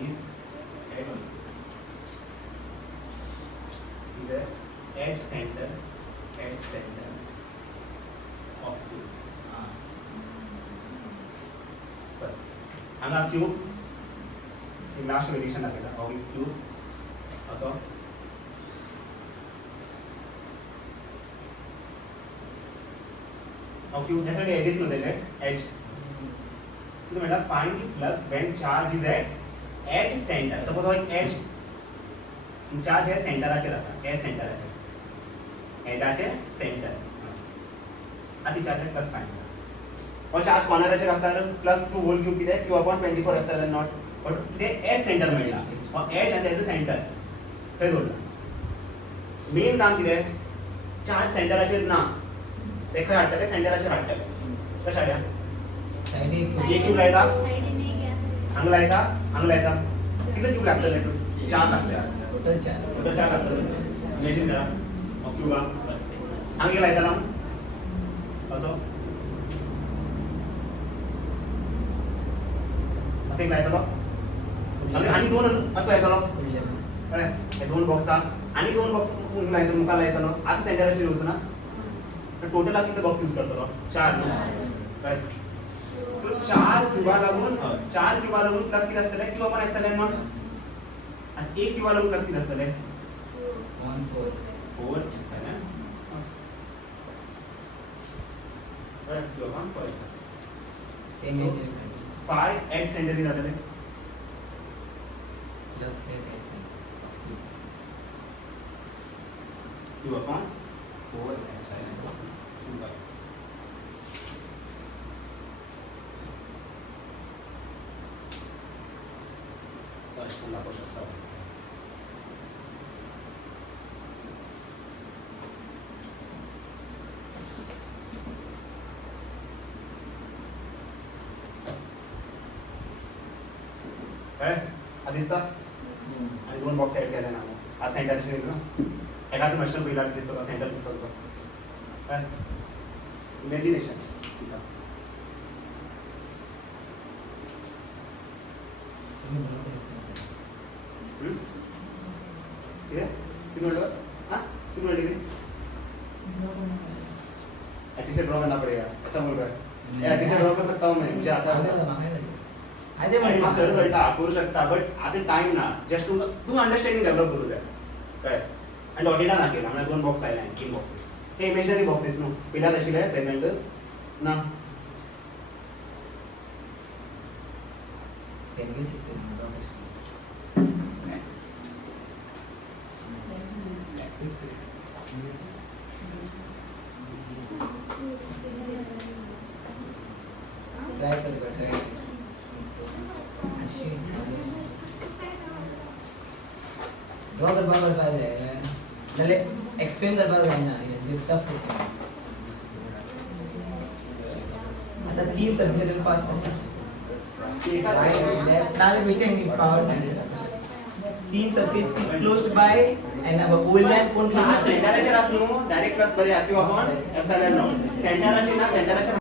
is at is a edge center of the हांगा क्यूब लास्ट वेरिएशन दाखयता हो क्यूब असो हो क्यूब यासाठी एजेस मध्ये एज तुम्ही म्हणता find the flux when charge is at edge centre suppose हो एक एज चार्ज हे सेंटराचेर आसा एज सेंटराचेर एजाचे सेंटर आधी चार्ज फ्लक्स फाइंड और चार्ज कॉर्नराचेर आसता प्लस थ्रू होल क्यूब कितें q upon 24 epsilon not but कितें एज सेंटर मेळटा और एज आनी एज सेंटर थंय दवरला मेन काम कितें चार्ज सेंटराचेर ना ते खंय हाडटले सेंटराचेर हाडटले कशें हाडया सायडीक एक क्यूब लायता हांगला येता किती क्यूब लागतले 4 लागतले टोटल 4 टोटल 4 लागतले इमेजिन करा मग क्यूबा हांगेला येता ना असं असं एक लायतलो आणि 2 असं लायतलो कळ्ळें हे 2 बॉक्सा आणि 2 बॉक्स लायतलो मुखार लायतलो आता सेंटराचेर उरता ना तर टोटल आता किती बॉक्स यूज करतलो 4 न्हू कळ्ळें सो 4 क्यूबा लागून प्लस किती असतले क्यूब अपॉन एक्स मग आणि 1 क्यूबा लागून प्लस किती असतले 1 4 4 एक्स कळ्ळें cube upon 4 image 5 x centre किती जातले plus 8 s cube upon 4 x simple question दाखवू शकता कळ्ळें आता दिसता आणि 2 बॉक्स ऍड केले ना आज सेंटरचे ना एका मॅशनल पहिला दिसतो का सेंटर दिसतो का काय इमॅजिनेशन ठीक है कितने मिनट हाँ कितने मिनट अच्छे से ड्रॉ करना पड़ेगा ऐसा बोल रहा है अच्छे से ड्रॉ कर सकता हूँ मैं मुझे आता है अरे आणि मग सगळं कळता करू शकता बट आता टाइम ना जस्ट तू अंडरस्टँडिंग डेव्हलप करू जाय काय आणि ऑडिटा ना केला म्हणजे 2 बॉक्स लायला 3 बॉक्सेस हे इमेजनरी बॉक्सेस न्हू पिल्यात आशिल्ले प्रेझेंट ना केमिकल शिकते ट्राय कर ड्रॉ करपाक जाय जाल्यार एक्सप्लेन करपाक जायना टफ आता 3 सब्जेक्ट पास नाले question power 3 surface is closed by and boolean कोण सेंटरचे रास न्हू डायरेक्ट प्लस बरे किंवा आपण एप्सिलॉन नो सेंटरचे ना सेंटरच्या